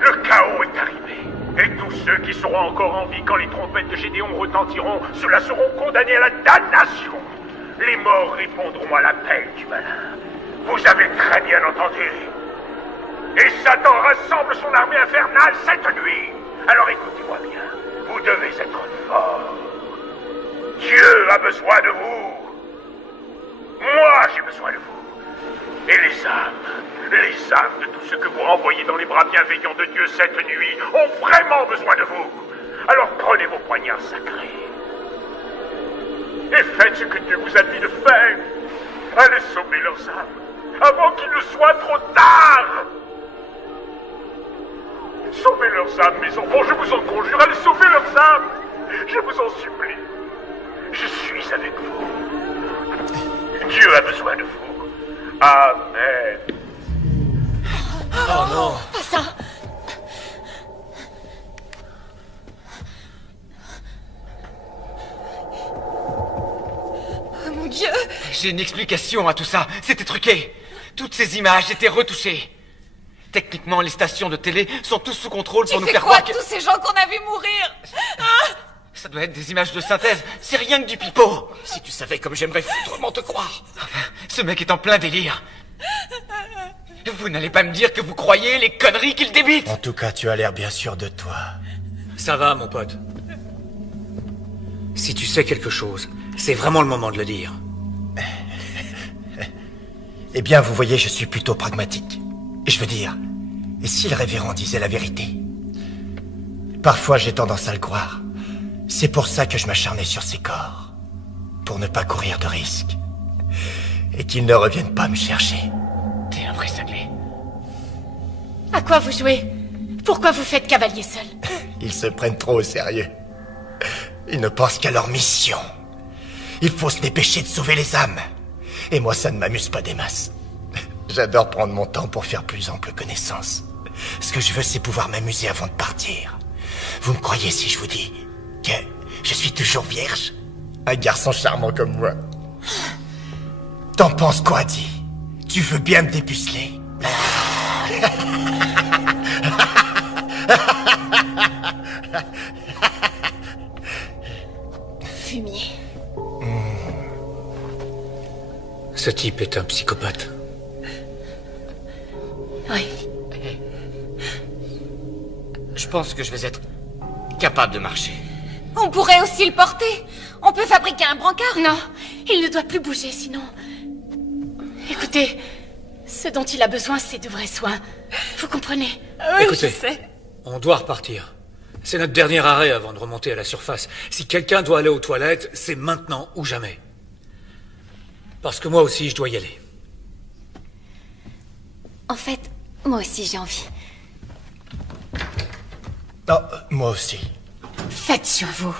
Le chaos est arrivé. Et tous ceux qui seront encore en vie quand les trompettes de Gédéon retentiront, ceux-là seront condamnés à la damnation. Les morts répondront à l'appel du malin. Vous avez très bien entendu. Et Satan rassemble son armée infernale cette nuit. Alors écoutez-moi bien. Vous devez être forts. Dieu a besoin de vous. Moi, j'ai besoin de vous. Et les âmes de tous ceux que vous renvoyez dans les bras bienveillants de Dieu cette nuit ont vraiment besoin de vous. Alors prenez vos poignards sacrés. Et faites ce que Dieu vous a dit de faire. Allez sauver leurs âmes avant qu'il ne soit trop tard. Sauvez leurs âmes, mes enfants, je vous en conjure, allez sauver leurs âmes. Je vous en supplie. Je suis avec vous. Dieu a besoin de vous. Amen. Oh non. Pas ça. Oh mon Dieu. J'ai une explication à tout ça. C'était truqué. Toutes ces images étaient retouchées. Techniquement, les stations de télé sont tous sous contrôle pour nous faire croire que... tous ces gens qu'on a vus mourir? Ça doit être des images de synthèse. C'est rien que du pipeau. Si tu savais comme j'aimerais foutrement te croire. Enfin, ce mec est en plein délire. Vous n'allez pas me dire que vous croyez les conneries qu'il débite? En tout cas, tu as l'air bien sûr de toi. Ça va, mon pote. Si tu sais quelque chose, c'est vraiment le moment de le dire. Eh bien, vous voyez, je suis plutôt pragmatique. Je veux dire, et si le révérend disait la vérité? Parfois, j'ai tendance à le croire. C'est pour ça que je m'acharnais sur ces corps. Pour ne pas courir de risques. Et qu'ils ne reviennent pas me chercher. T'es un vrai cinglé. À quoi vous jouez? Pourquoi vous faites cavalier seul? Ils se prennent trop au sérieux. Ils ne pensent qu'à leur mission. Il faut se dépêcher de sauver les âmes. Et moi, ça ne m'amuse pas des masses. J'adore prendre mon temps pour faire plus ample connaissance. Ce que je veux, c'est pouvoir m'amuser avant de partir. Vous me croyez si je vous dis que je suis toujours vierge? Un garçon charmant comme moi. T'en penses quoi, dis? Tu veux bien me dépuceler? Fumier. Ce type est un psychopathe. Oui. Je pense que je vais être capable de marcher. On pourrait aussi le porter. On peut fabriquer un brancard. Non, il ne doit plus bouger, sinon... Écoutez, ce dont il a besoin, c'est de vrais soins. Vous comprenez? Oui, Écoutez, je sais. on doit repartir. C'est notre dernier arrêt avant de remonter à la surface. Si quelqu'un doit aller aux toilettes, c'est maintenant ou jamais. Parce que moi aussi, je dois y aller. En fait, moi aussi j'ai envie. Non, moi aussi. Faites sur vous.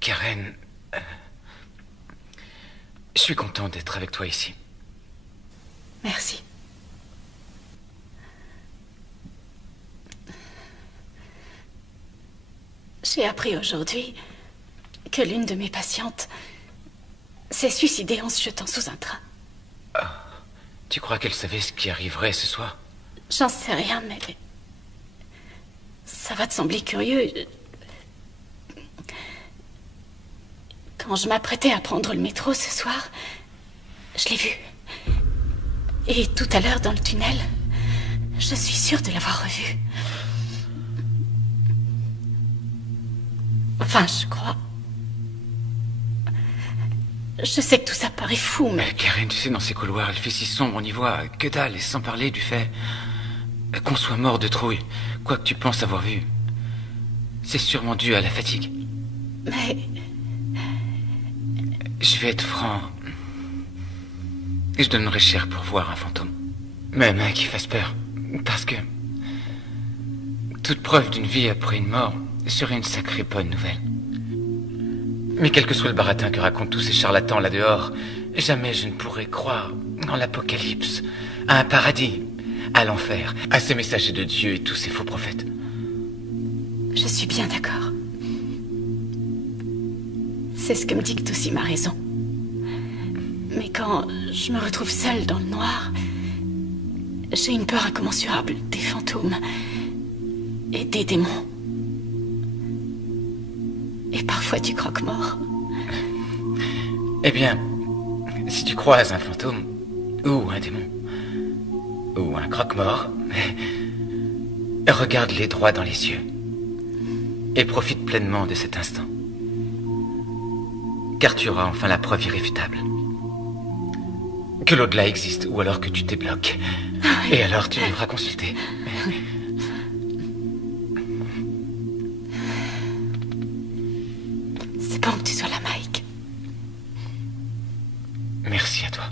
Karen, je suis content d'être avec toi ici. Merci. J'ai appris aujourd'hui que l'une de mes patientes s'est suicidée en se jetant sous un train. Tu crois qu'elle savait ce qui arriverait ce soir? J'en sais rien, mais... ça va te sembler curieux. Quand je m'apprêtais à prendre le métro ce soir, je l'ai vue. Et tout à l'heure, dans le tunnel, je suis sûre de l'avoir revue. Enfin, je crois. Je sais que tout ça paraît fou, mais... Karen, tu sais, dans ces couloirs, il fait si sombre, on n'y voit que dalle, et sans parler du fait qu'on soit mort de trouille. Quoi que tu penses avoir vu, c'est sûrement dû à la fatigue. Mais... Je vais être franc. Et je donnerais cher pour voir un fantôme. Même qui fasse peur. Parce que... toute preuve d'une vie après une mort serait une sacrée bonne nouvelle. Mais quel que soit le baratin que racontent tous ces charlatans là dehors, jamais je ne pourrais croire en l'apocalypse, à un paradis, à l'enfer, à ces messagers de Dieu et tous ces faux prophètes. Je suis bien d'accord. C'est ce que me dicte aussi ma raison. Mais quand je me retrouve seule dans le noir, j'ai une peur incommensurable des fantômes et des démons. Et parfois du croque-mort. Eh bien, si tu croises un fantôme, ou un démon, ou un croque-mort, regarde-les droit dans les yeux. Et profite pleinement de cet instant. Car tu auras enfin la preuve irréfutable. Que l'au-delà existe, ou alors que tu débloques. Et alors tu devras consulter. C'est bon que tu sois là, Mike. Merci à toi.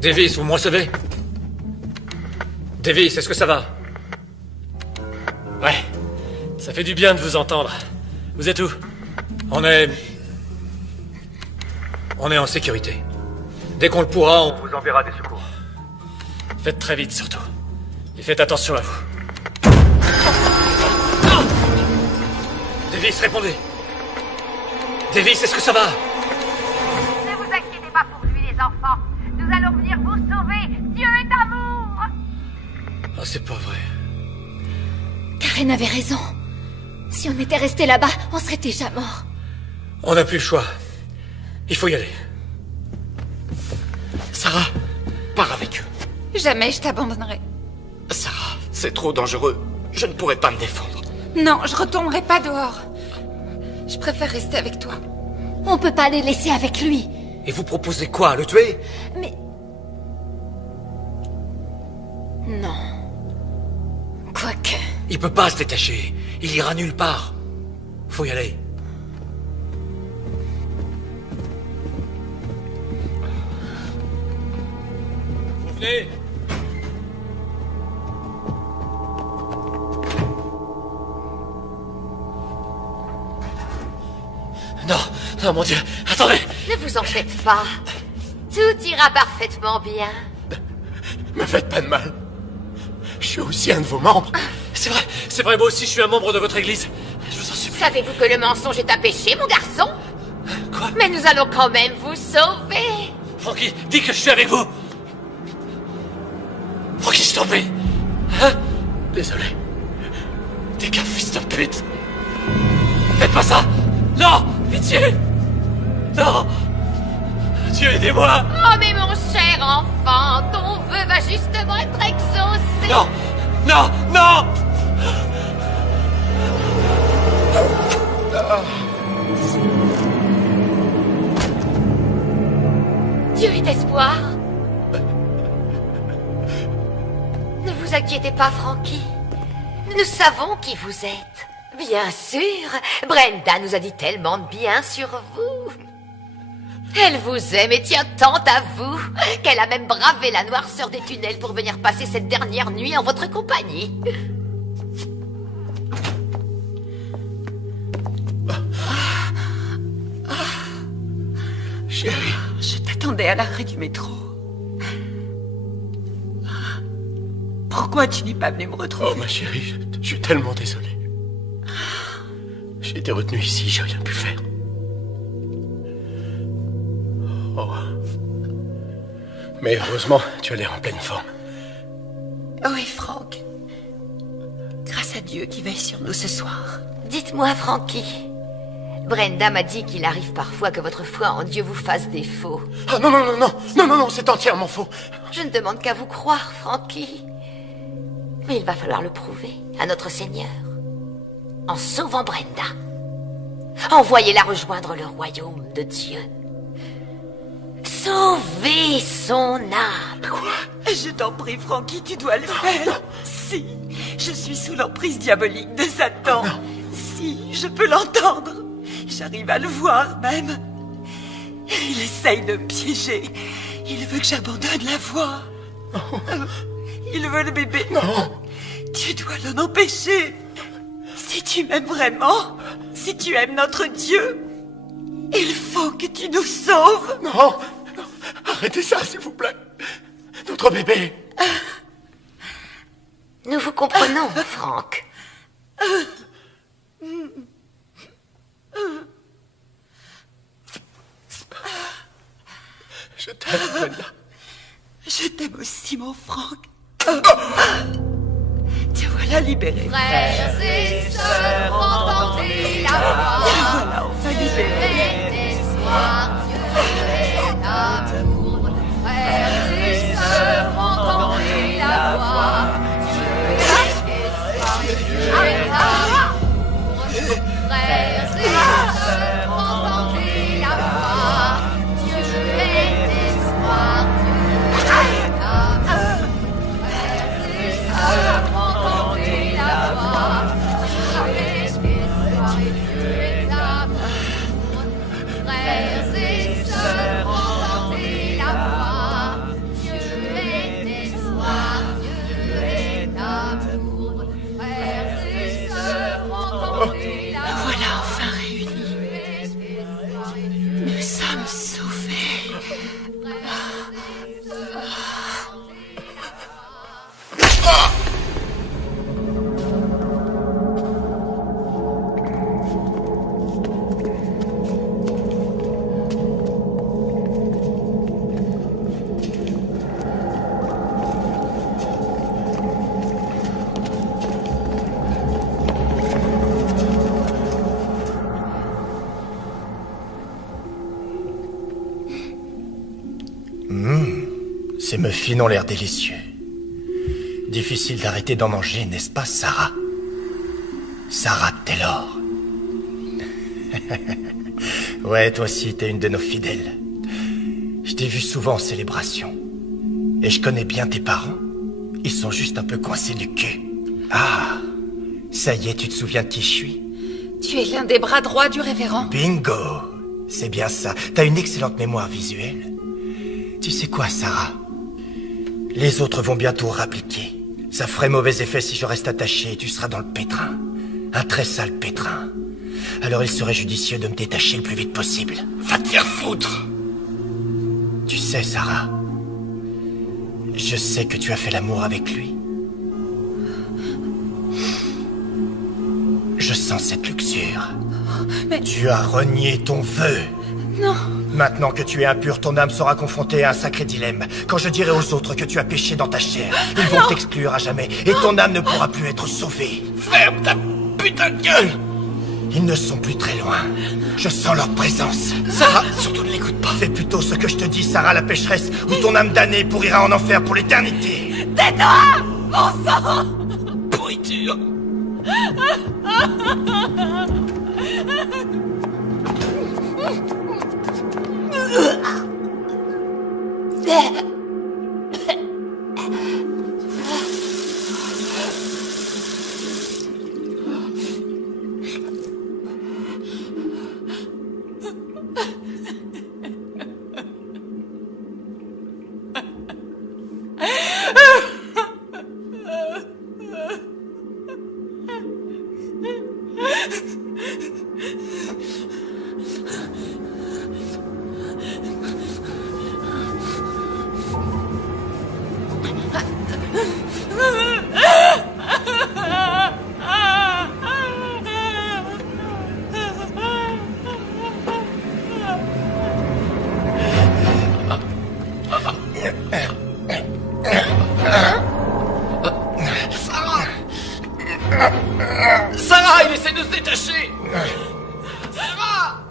Davis, vous me recevez? Davis, est-ce que ça va? Ouais, ça fait du bien de vous entendre. Vous êtes où? On est en sécurité. Dès qu'on le pourra, on vous enverra des secours. Faites très vite, surtout. Et faites attention à vous. Non! Davis, répondez. Davis, est-ce que ça va? Ne vous inquiétez pas pour lui, les enfants. Nous allons venir vous sauver. Dieu est amour. Oh, c'est pas vrai. Karen avait raison. Si on était resté là-bas, on serait déjà mort. On n'a plus le choix. Il faut y aller. Sarah, pars avec eux. Jamais je t'abandonnerai. Sarah, c'est trop dangereux. Je ne pourrai pas me défendre. Non, je retournerai pas dehors. Je préfère rester avec toi. On peut pas les laisser avec lui. Et vous proposez quoi, le tuer? Mais... non. Quoique... Il peut pas se détacher. Il ira nulle part. Faut y aller. Vous venez? Non, non, mon Dieu, attendez! Ne vous en faites pas. Tout ira parfaitement bien. Me faites pas de mal. Je suis aussi un de vos membres. C'est vrai, moi aussi je suis un membre de votre église. Je vous en supplie. Savez-vous que le mensonge est un péché, mon garçon? Quoi? Mais nous allons quand même vous sauver. Frankie, dis que je suis avec vous. Frankie, je t'en prie. Hein? Désolé. T'es qu'un fils de pute. Faites pas ça. Non, pitié. Non. Dieu, aidez-moi. Oh, mais mon cher enfant, ton vœu va justement être exaucé. Non, non, non. Dieu est espoir. Ne vous inquiétez pas, Frankie. Nous savons qui vous êtes. Bien sûr, Brenda nous a dit tellement de bien sur vous. Elle vous aime et tient tant à vous qu'elle a même bravé la noirceur des tunnels pour venir passer cette dernière nuit en votre compagnie. Chérie. Je t'attendais à l'arrêt du métro. Pourquoi tu n'es pas venu me retrouver? Oh, ma chérie, je suis tellement désolé. J'ai été retenu ici, j'ai rien pu faire. Oh. Mais heureusement, tu as l'air en pleine forme. Oui, Franck. Grâce à Dieu qui veille sur nous ce soir. Dites-moi, Frankie. Brenda m'a dit qu'il arrive parfois que votre foi en Dieu vous fasse défaut. Ah non, non, non, non, non, non, non, c'est entièrement faux. Je ne demande qu'à vous croire, Frankie. Mais il va falloir le prouver à notre Seigneur. En sauvant Brenda. Envoyez-la rejoindre le royaume de Dieu. Sauvez son âme. Quoi? Je t'en prie, Frankie, tu dois le faire. Non. Si, je suis sous l'emprise diabolique de Satan. Non. Si, je peux l'entendre. J'arrive à le voir même. Il essaye de me piéger. Il veut que j'abandonne la voie. Il veut le bébé. Non. Tu dois l'en empêcher. Si tu m'aimes vraiment, si tu aimes notre Dieu, il faut que tu nous sauves. Non. Arrêtez ça, s'il vous plaît. Notre bébé. Nous vous comprenons, Franck. Je t'aime, Brenda. Je t'aime aussi, mon Franck. Te voilà libéré. Frères et sœurs, entendez la voix. Voilà, enfin libéré. D'espoir, Dieu est amour. Frères et sœurs, entendez la voix. Dieu est espoir, Dieu est amour. Frères et sœurs, entendez la voix. Dieu est espoir, Dieu est amour. Frères et sœurs, entendez la voix. Dieu est espoir et Dieu est amour. Frères et sœurs, entendez la voix. Dieu est espoir, Dieu est amour. Frères et sœurs, entendez la voix. Voilà enfin réunis. Nous sommes sauvés. Ces muffins ont l'air délicieux. Difficile d'arrêter d'en manger, n'est-ce pas, Sarah? Sarah Taylor. Ouais, toi aussi, t'es une de nos fidèles. Je t'ai vu souvent en célébration. Et je connais bien tes parents. Ils sont juste un peu coincés du cul. Ah, ça y est, tu te souviens de qui je suis? Tu es l'un des bras droits du révérend. Bingo! C'est bien ça. T'as une excellente mémoire visuelle. Tu sais quoi, Sarah? Les autres vont bientôt rappliquer. Ça ferait mauvais effet si je reste attaché et tu seras dans le pétrin. Un très sale pétrin. Alors il serait judicieux de me détacher le plus vite possible. Va te faire foutre! Tu sais, Sarah, je sais que tu as fait l'amour avec lui. Je sens cette luxure. Mais... Tu as renié ton vœu. Non. Maintenant que tu es impur, ton âme sera confrontée à un sacré dilemme. Quand je dirai aux autres que tu as péché dans ta chair, ils vont t'exclure à jamais et ton âme ne pourra plus être sauvée. Ferme ta putain de gueule! Ils ne sont plus très loin. Je sens leur présence. Sarah, surtout ne l'écoute pas. Fais plutôt ce que je te dis, Sarah la pécheresse, ou ton âme damnée pourrira en enfer pour l'éternité. Tais-toi, mon sang! Pourriture. Sarah, il essaie de se détacher. Sarah!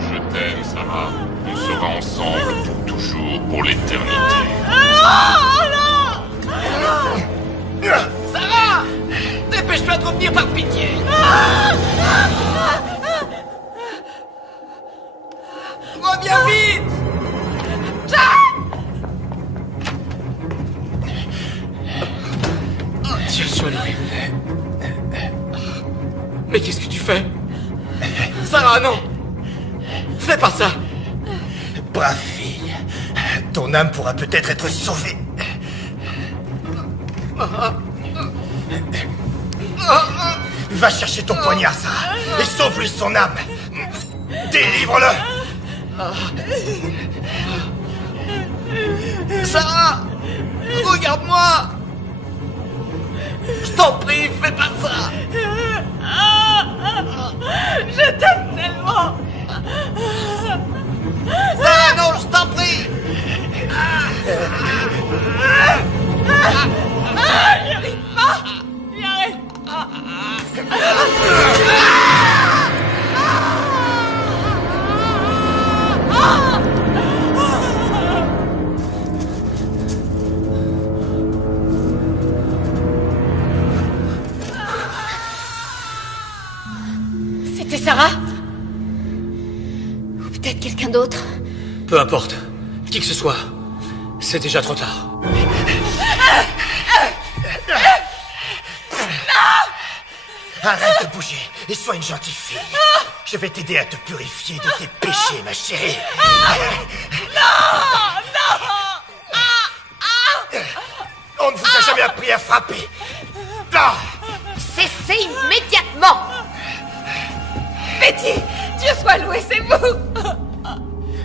Je t'aime, Sarah. On sera ensemble pour toujours, pour l'éternité. Sarah! Dépêche-toi de revenir par pitié. Reviens vite! Dieu soit loué. Mais qu'est-ce que tu fais? Sarah, non! Fais pas ça! Brave fille. Ton âme pourra peut-être être sauvée. Va chercher ton poignard, Sarah, et sauve-lui son âme. Délivre-le. Sarah! Regarde-moi! Je t'en prie, fais pas ça! Je t'aime tellement. Sarah, non, je t'en prie! J'y arrive pas. J'y arrive pas. C'était Sarah? Ou peut-être quelqu'un d'autre? Peu importe. Qui que ce soit. C'est déjà trop tard. Arrête de bouger et sois une gentille fille. Je vais t'aider à te purifier de tes péchés, ma chérie. Non! On ne vous a jamais appris à frapper. Non! Cessez immédiatement! Betty, Dieu soit loué, c'est vous!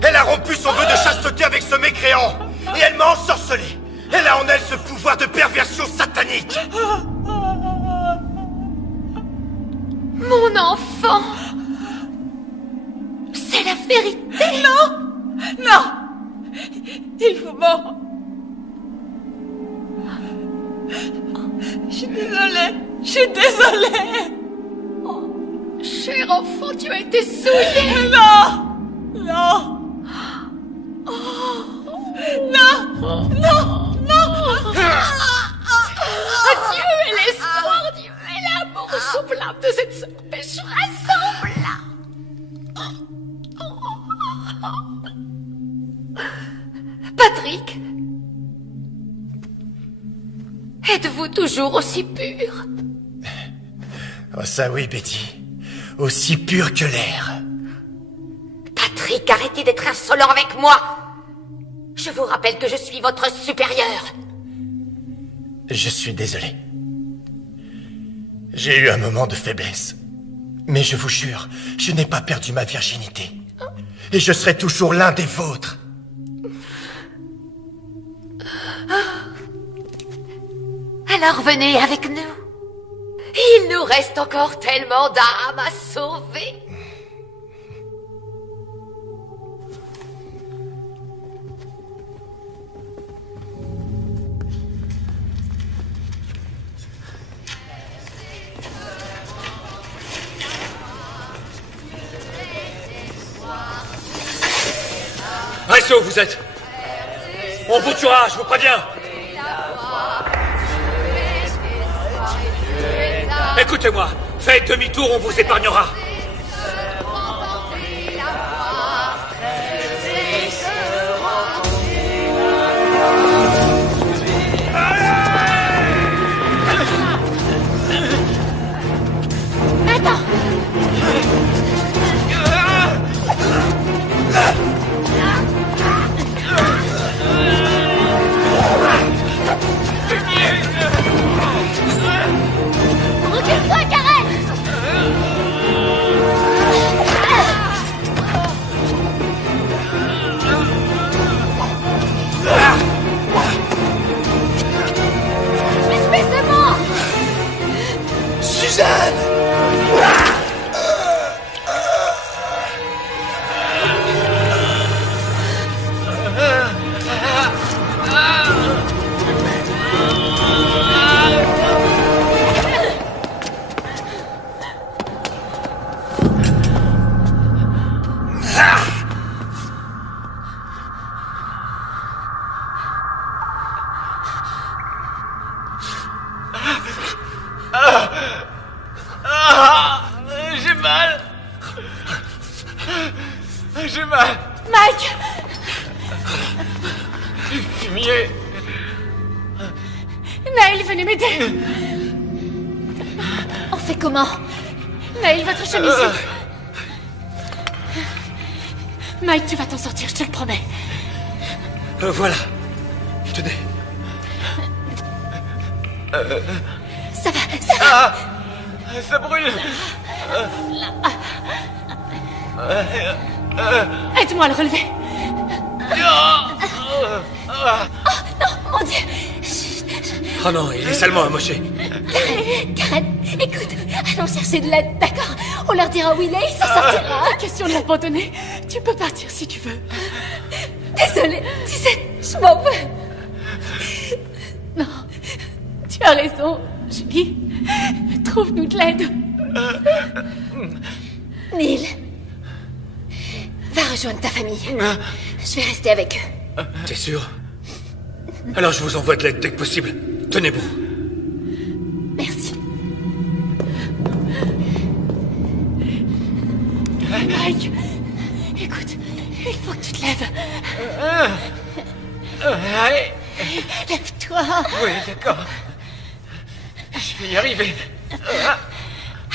Elle a rompu son vœu de chasteté avec ce mécréant. Et elle m'a ensorcelé. Elle a en elle ce pouvoir de perversion satanique. Mon enfant! C'est la vérité! Non! Non! Il vous ment! Je suis désolée! Je suis désolée! Cher enfant, tu as été souillé! Non! Non! Non! Non! Non! Dieu est l'espoir, Dieu est l'amour, sauve l'âme de cette sœur pécheresse, sauve-la! Patrick, êtes-vous toujours aussi pur? Oh ça oui, Betty. Aussi pur que l'air. Patrick, arrêtez d'être insolent avec moi! Je vous rappelle que je suis votre supérieur. Je suis désolé. J'ai eu un moment de faiblesse. Mais je vous jure, je n'ai pas perdu ma virginité. Et je serai toujours l'un des vôtres. Alors venez avec nous. Il nous reste encore tellement d'âmes à sauver. Restez où vous êtes. On vous tuera, je vous préviens. Écoutez-moi, faites demi-tour, on vous épargnera. Attends. Recule-toi, Karen! Espèce de mort! Suzanne! J'ai mal. J'ai mal. Mike! Fumier. Naël, venez m'aider. On fait comment? Naël, votre chemise. Mike, tu vas t'en sortir, je te le promets. Voilà. Tenez. Ça va, ça va. Ah, ça brûle. Aide-moi à le relever. Oh non, mon Dieu. Oh non, il est salement amoché. Karen, écoute, allons chercher de l'aide, d'accord? On leur dira où il est, il s'en sortira. Pas question de l'abandonner. Tu peux partir si tu veux. Désolée, tu sais, je m'en veux. Non, tu as raison, Julie. Trouve-nous de l'aide. Neil, va rejoindre ta famille. Je vais rester avec eux. T'es sûr? Alors je vous envoie de l'aide dès que possible. Tenez bon. Merci. Mike, écoute, il faut que tu te lèves. Allez. Lève-toi. Oui, d'accord. Je vais y arriver.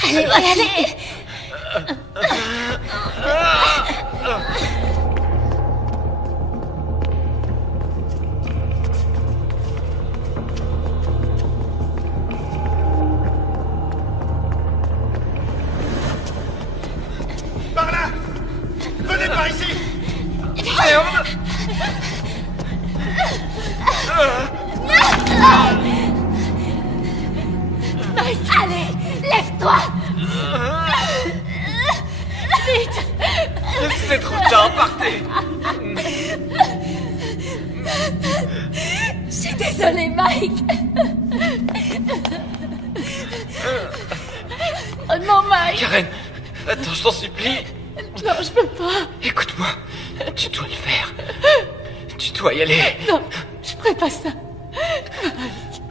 Allez, allez. Par là! Venez par ici! Mike, allez, lève-toi. Vite! C'est trop tard, partez! Je suis désolée, Mike. Oh non, Mike! Karen, attends, je t'en supplie. Non, je peux pas. Écoute-moi, tu dois le faire. Tu dois y aller. Non, je ferai pas ça. Mike.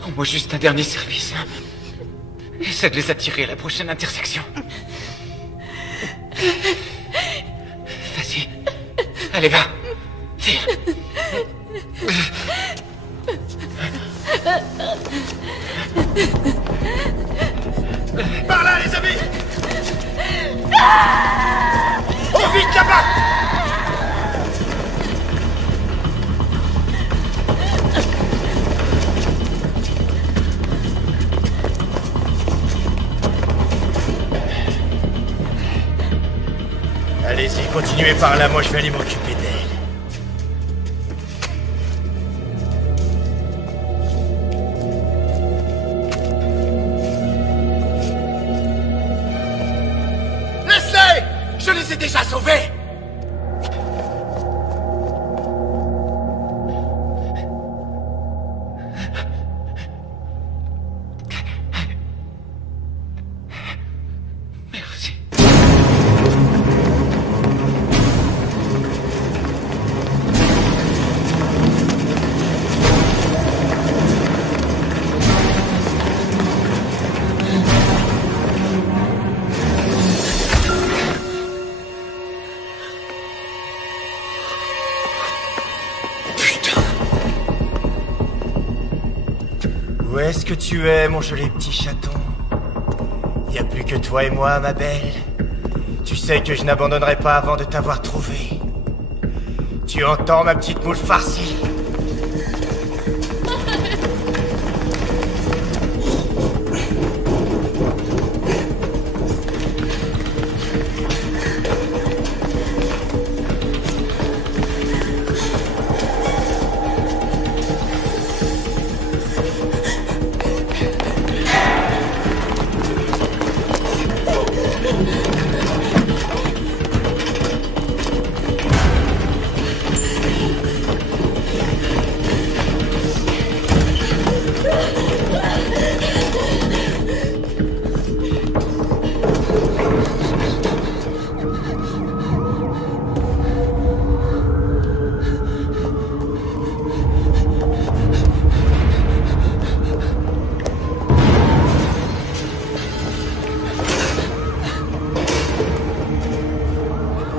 Rends-moi juste un dernier service. Essaie de les attirer à la prochaine intersection. Vas-y. Allez, va. Vite. Par là, les amis! Oh, vite là-bas! Allez-y, continuez par là, moi je vais aller m'occuper d'elle. Laisse-les! Je les ai déjà sauvés! Où est-ce que tu es, mon joli petit chaton? Y a plus que toi et moi, ma belle. Tu sais que je n'abandonnerai pas avant de t'avoir trouvé. Tu entends, ma petite moule farcie?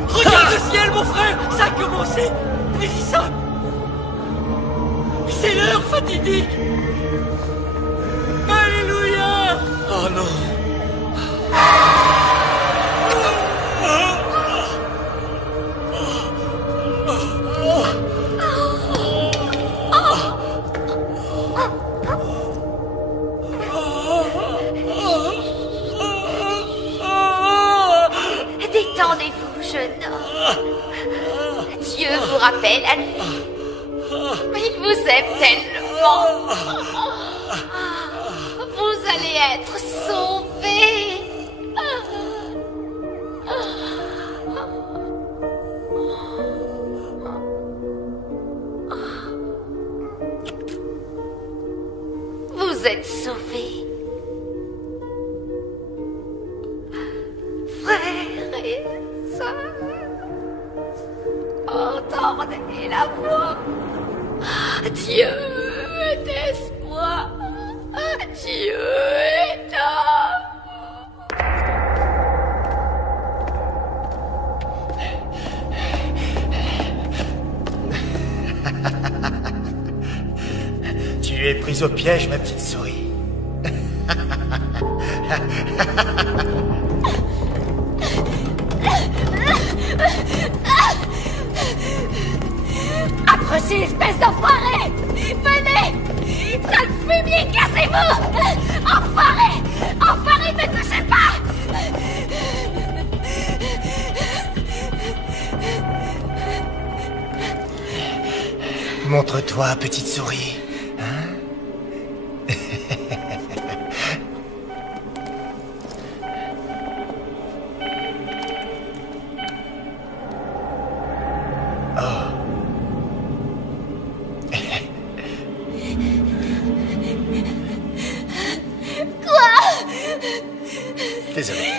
Regarde le ciel, mon frère! Ça a commencé! Mélissa! C'est l'heure fatidique! non. Détendez-vous, jeune homme. Dieu vous rappelle à lui. Il vous aime tellement. Vous allez être sauvés. Vous êtes sauvés. Frères et sœurs, entendez la voix. Dieu est espoir. Dieu est Tu es prise au piège, ma petite souris. Approchez, espèce d'enfoiré! Venez! Sale fumier, cassez-vous! Enfoiré! Enfoiré, ne me touchez pas! Montre-toi, petite souris. Hein? Désolé.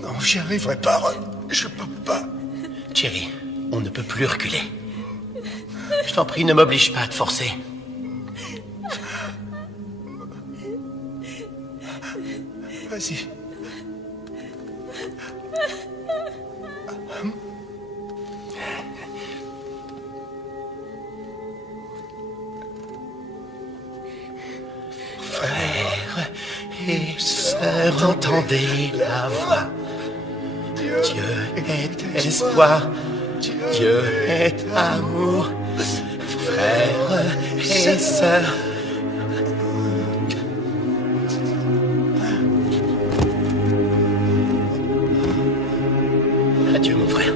Non, j'y arriverai pas, Ron. Je peux pas. Cherry, on ne peut plus reculer. Je t'en prie, ne m'oblige pas à te forcer. Vas-y. Frères et sœurs, entendez la voix. Dieu est espoir, Dieu est amour. Frères et sœurs. Adieu, mon frère.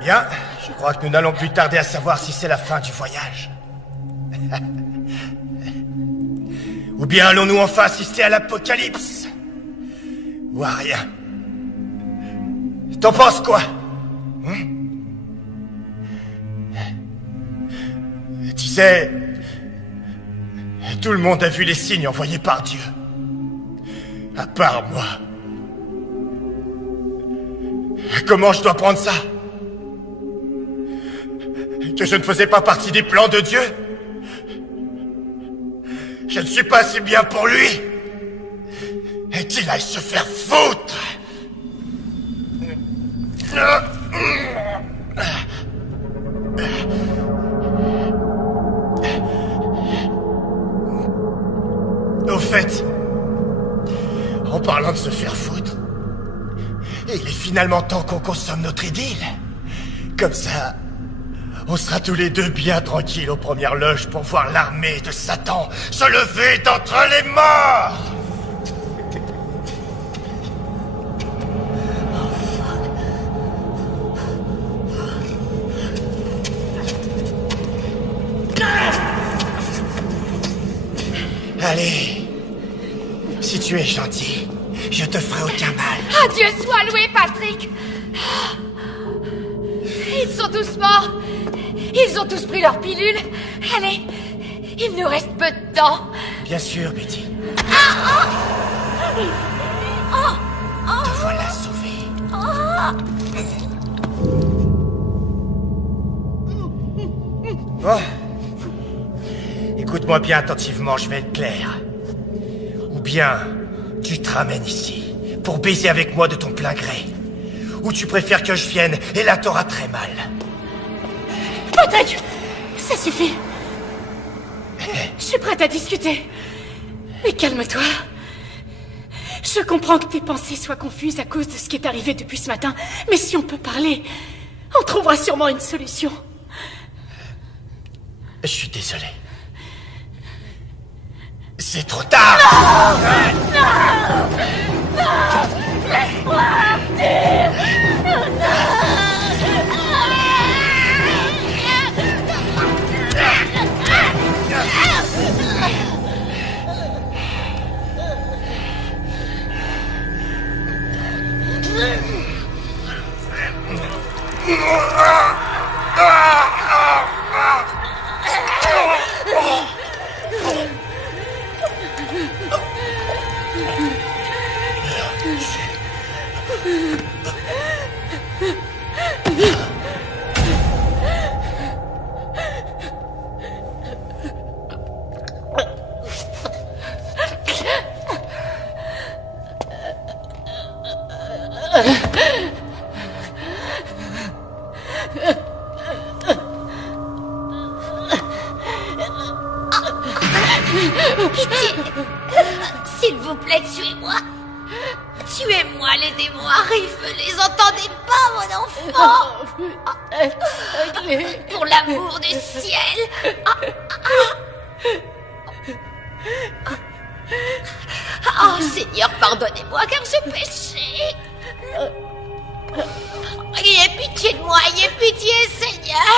Bien, je crois que nous n'allons plus tarder à savoir si c'est la fin du voyage. Ou bien allons-nous enfin assister à l'apocalypse? Ou à rien? T'en penses quoi? Tu sais, tout le monde a vu les signes envoyés par Dieu. À part moi. Comment je dois prendre ça? Que je ne faisais pas partie des plans de Dieu? Je ne suis pas si bien pour lui? Et qu'il aille se faire foutre! Au fait, en parlant de se faire foutre, il est finalement temps qu'on consomme notre idylle. Comme ça, on sera tous les deux bien tranquilles aux premières loges pour voir l'armée de Satan se lever d'entre les morts. Allez. Si tu es gentil, je te ferai aucun mal. Ah, Dieu soit loué, Patrick! Ils sont tous morts. Ils ont tous pris leur pilule. Allez, il nous reste peu de temps. Bien sûr, Betty. Te voilà sauvée. Bon. Écoute-moi bien attentivement, je vais être clair. Ou bien, tu te ramènes ici pour baiser avec moi de ton plein gré. Ou tu préfères que je vienne et là t'auras très mal. Patrick, ça suffit. Je suis prête à discuter. Mais calme-toi. Je comprends que tes pensées soient confuses à cause de ce qui est arrivé depuis ce matin. Mais si on peut parler, on trouvera sûrement une solution. Je suis désolé. C'est trop tard. Non, laisse-moi partir. Pitié. S'il vous plaît, tuez-moi. Tuez-moi, les démons arrivent. Les entendez pas, mon enfant? Pour l'amour du ciel. Oh, Seigneur, pardonnez-moi car j'ai péché. Ayez pitié de moi, ayez pitié, Seigneur.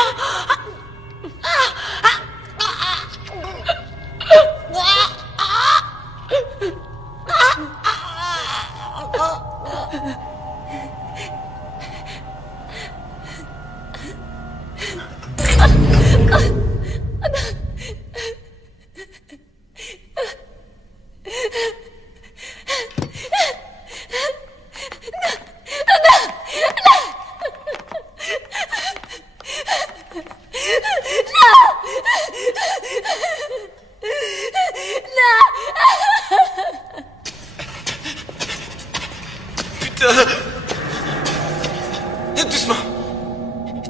Doucement.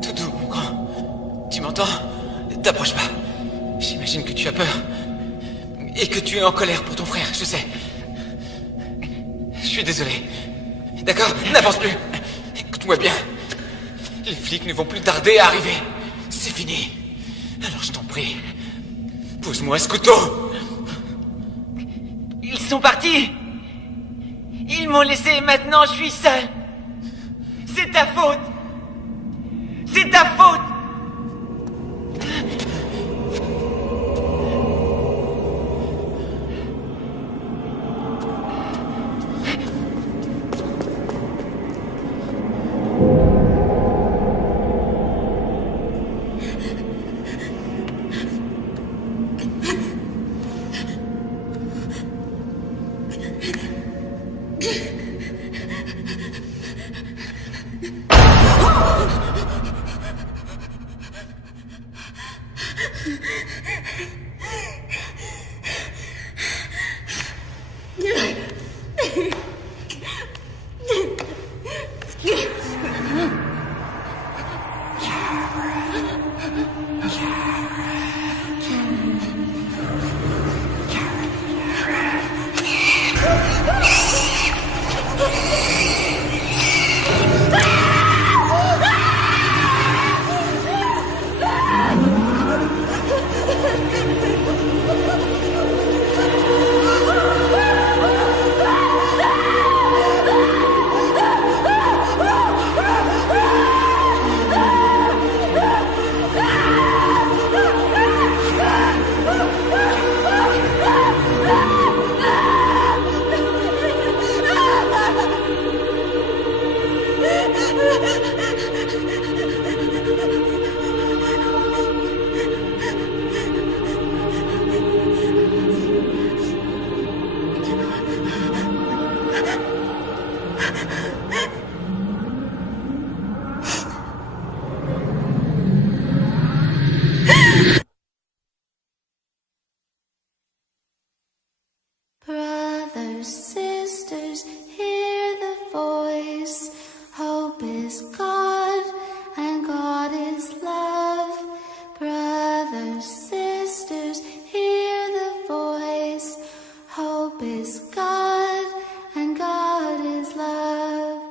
Tout doux, mon grand. Tu m'entends? T'approches pas. J'imagine que tu as peur. Et que tu es en colère pour ton frère, je sais. Je suis désolé. D'accord? N'avance plus. Écoute-moi bien. Les flics ne vont plus tarder à arriver. C'est fini. Alors je t'en prie. Pose-moi ce couteau. Ils sont partis. Ils m'ont laissé et maintenant je suis seul. C'est ta faute. C'est ta faute. Brothers, sisters, hear the voice. Hope is God, and God is love. Brothers, sisters, hear the voice. Hope is God, and God is love.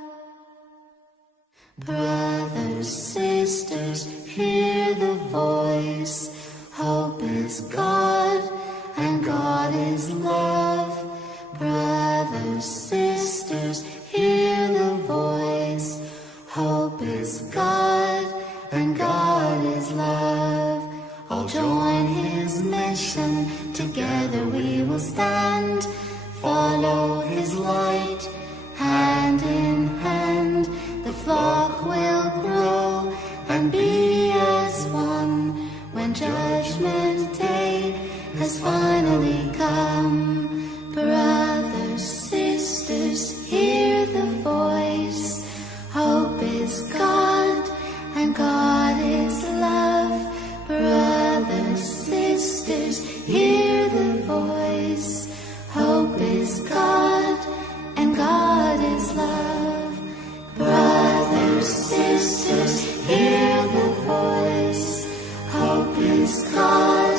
Brothers, sisters, hear the voice. Hope is God, and God is love. Brothers, sisters, hear the voice. Hope is God, and God is love. All join his mission, together we will stand. Follow his light, hand in hand. The flock will grow and be as one when Judgment Day has finally come. Brothers, sisters, hear the voice. Hope is God, and God is love. Brothers, sisters, hear the voice. Hope is God, and God is love. Brothers, sisters, hear the voice. Hope is God,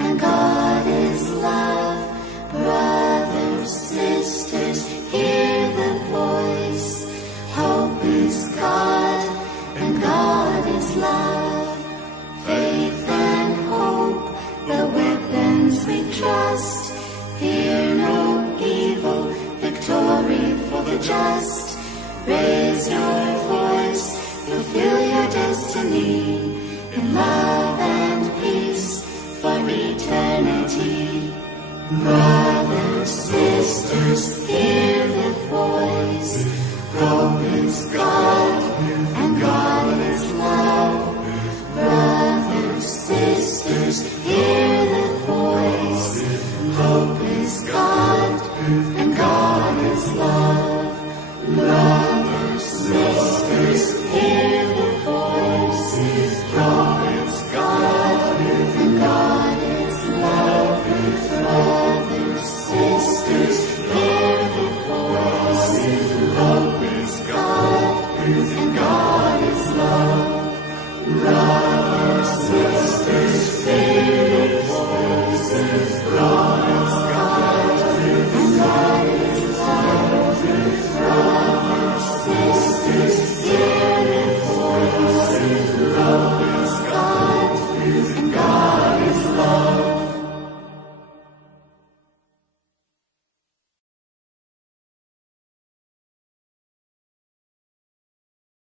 and God is love. Brothers, sisters, hear the voice. Hope is God, and God is love. Faith and hope, the weapons we trust. Fear no evil, victory for the just. Raise your voice, fulfill your destiny. In love and peace for eternity. Brothers, sisters, hear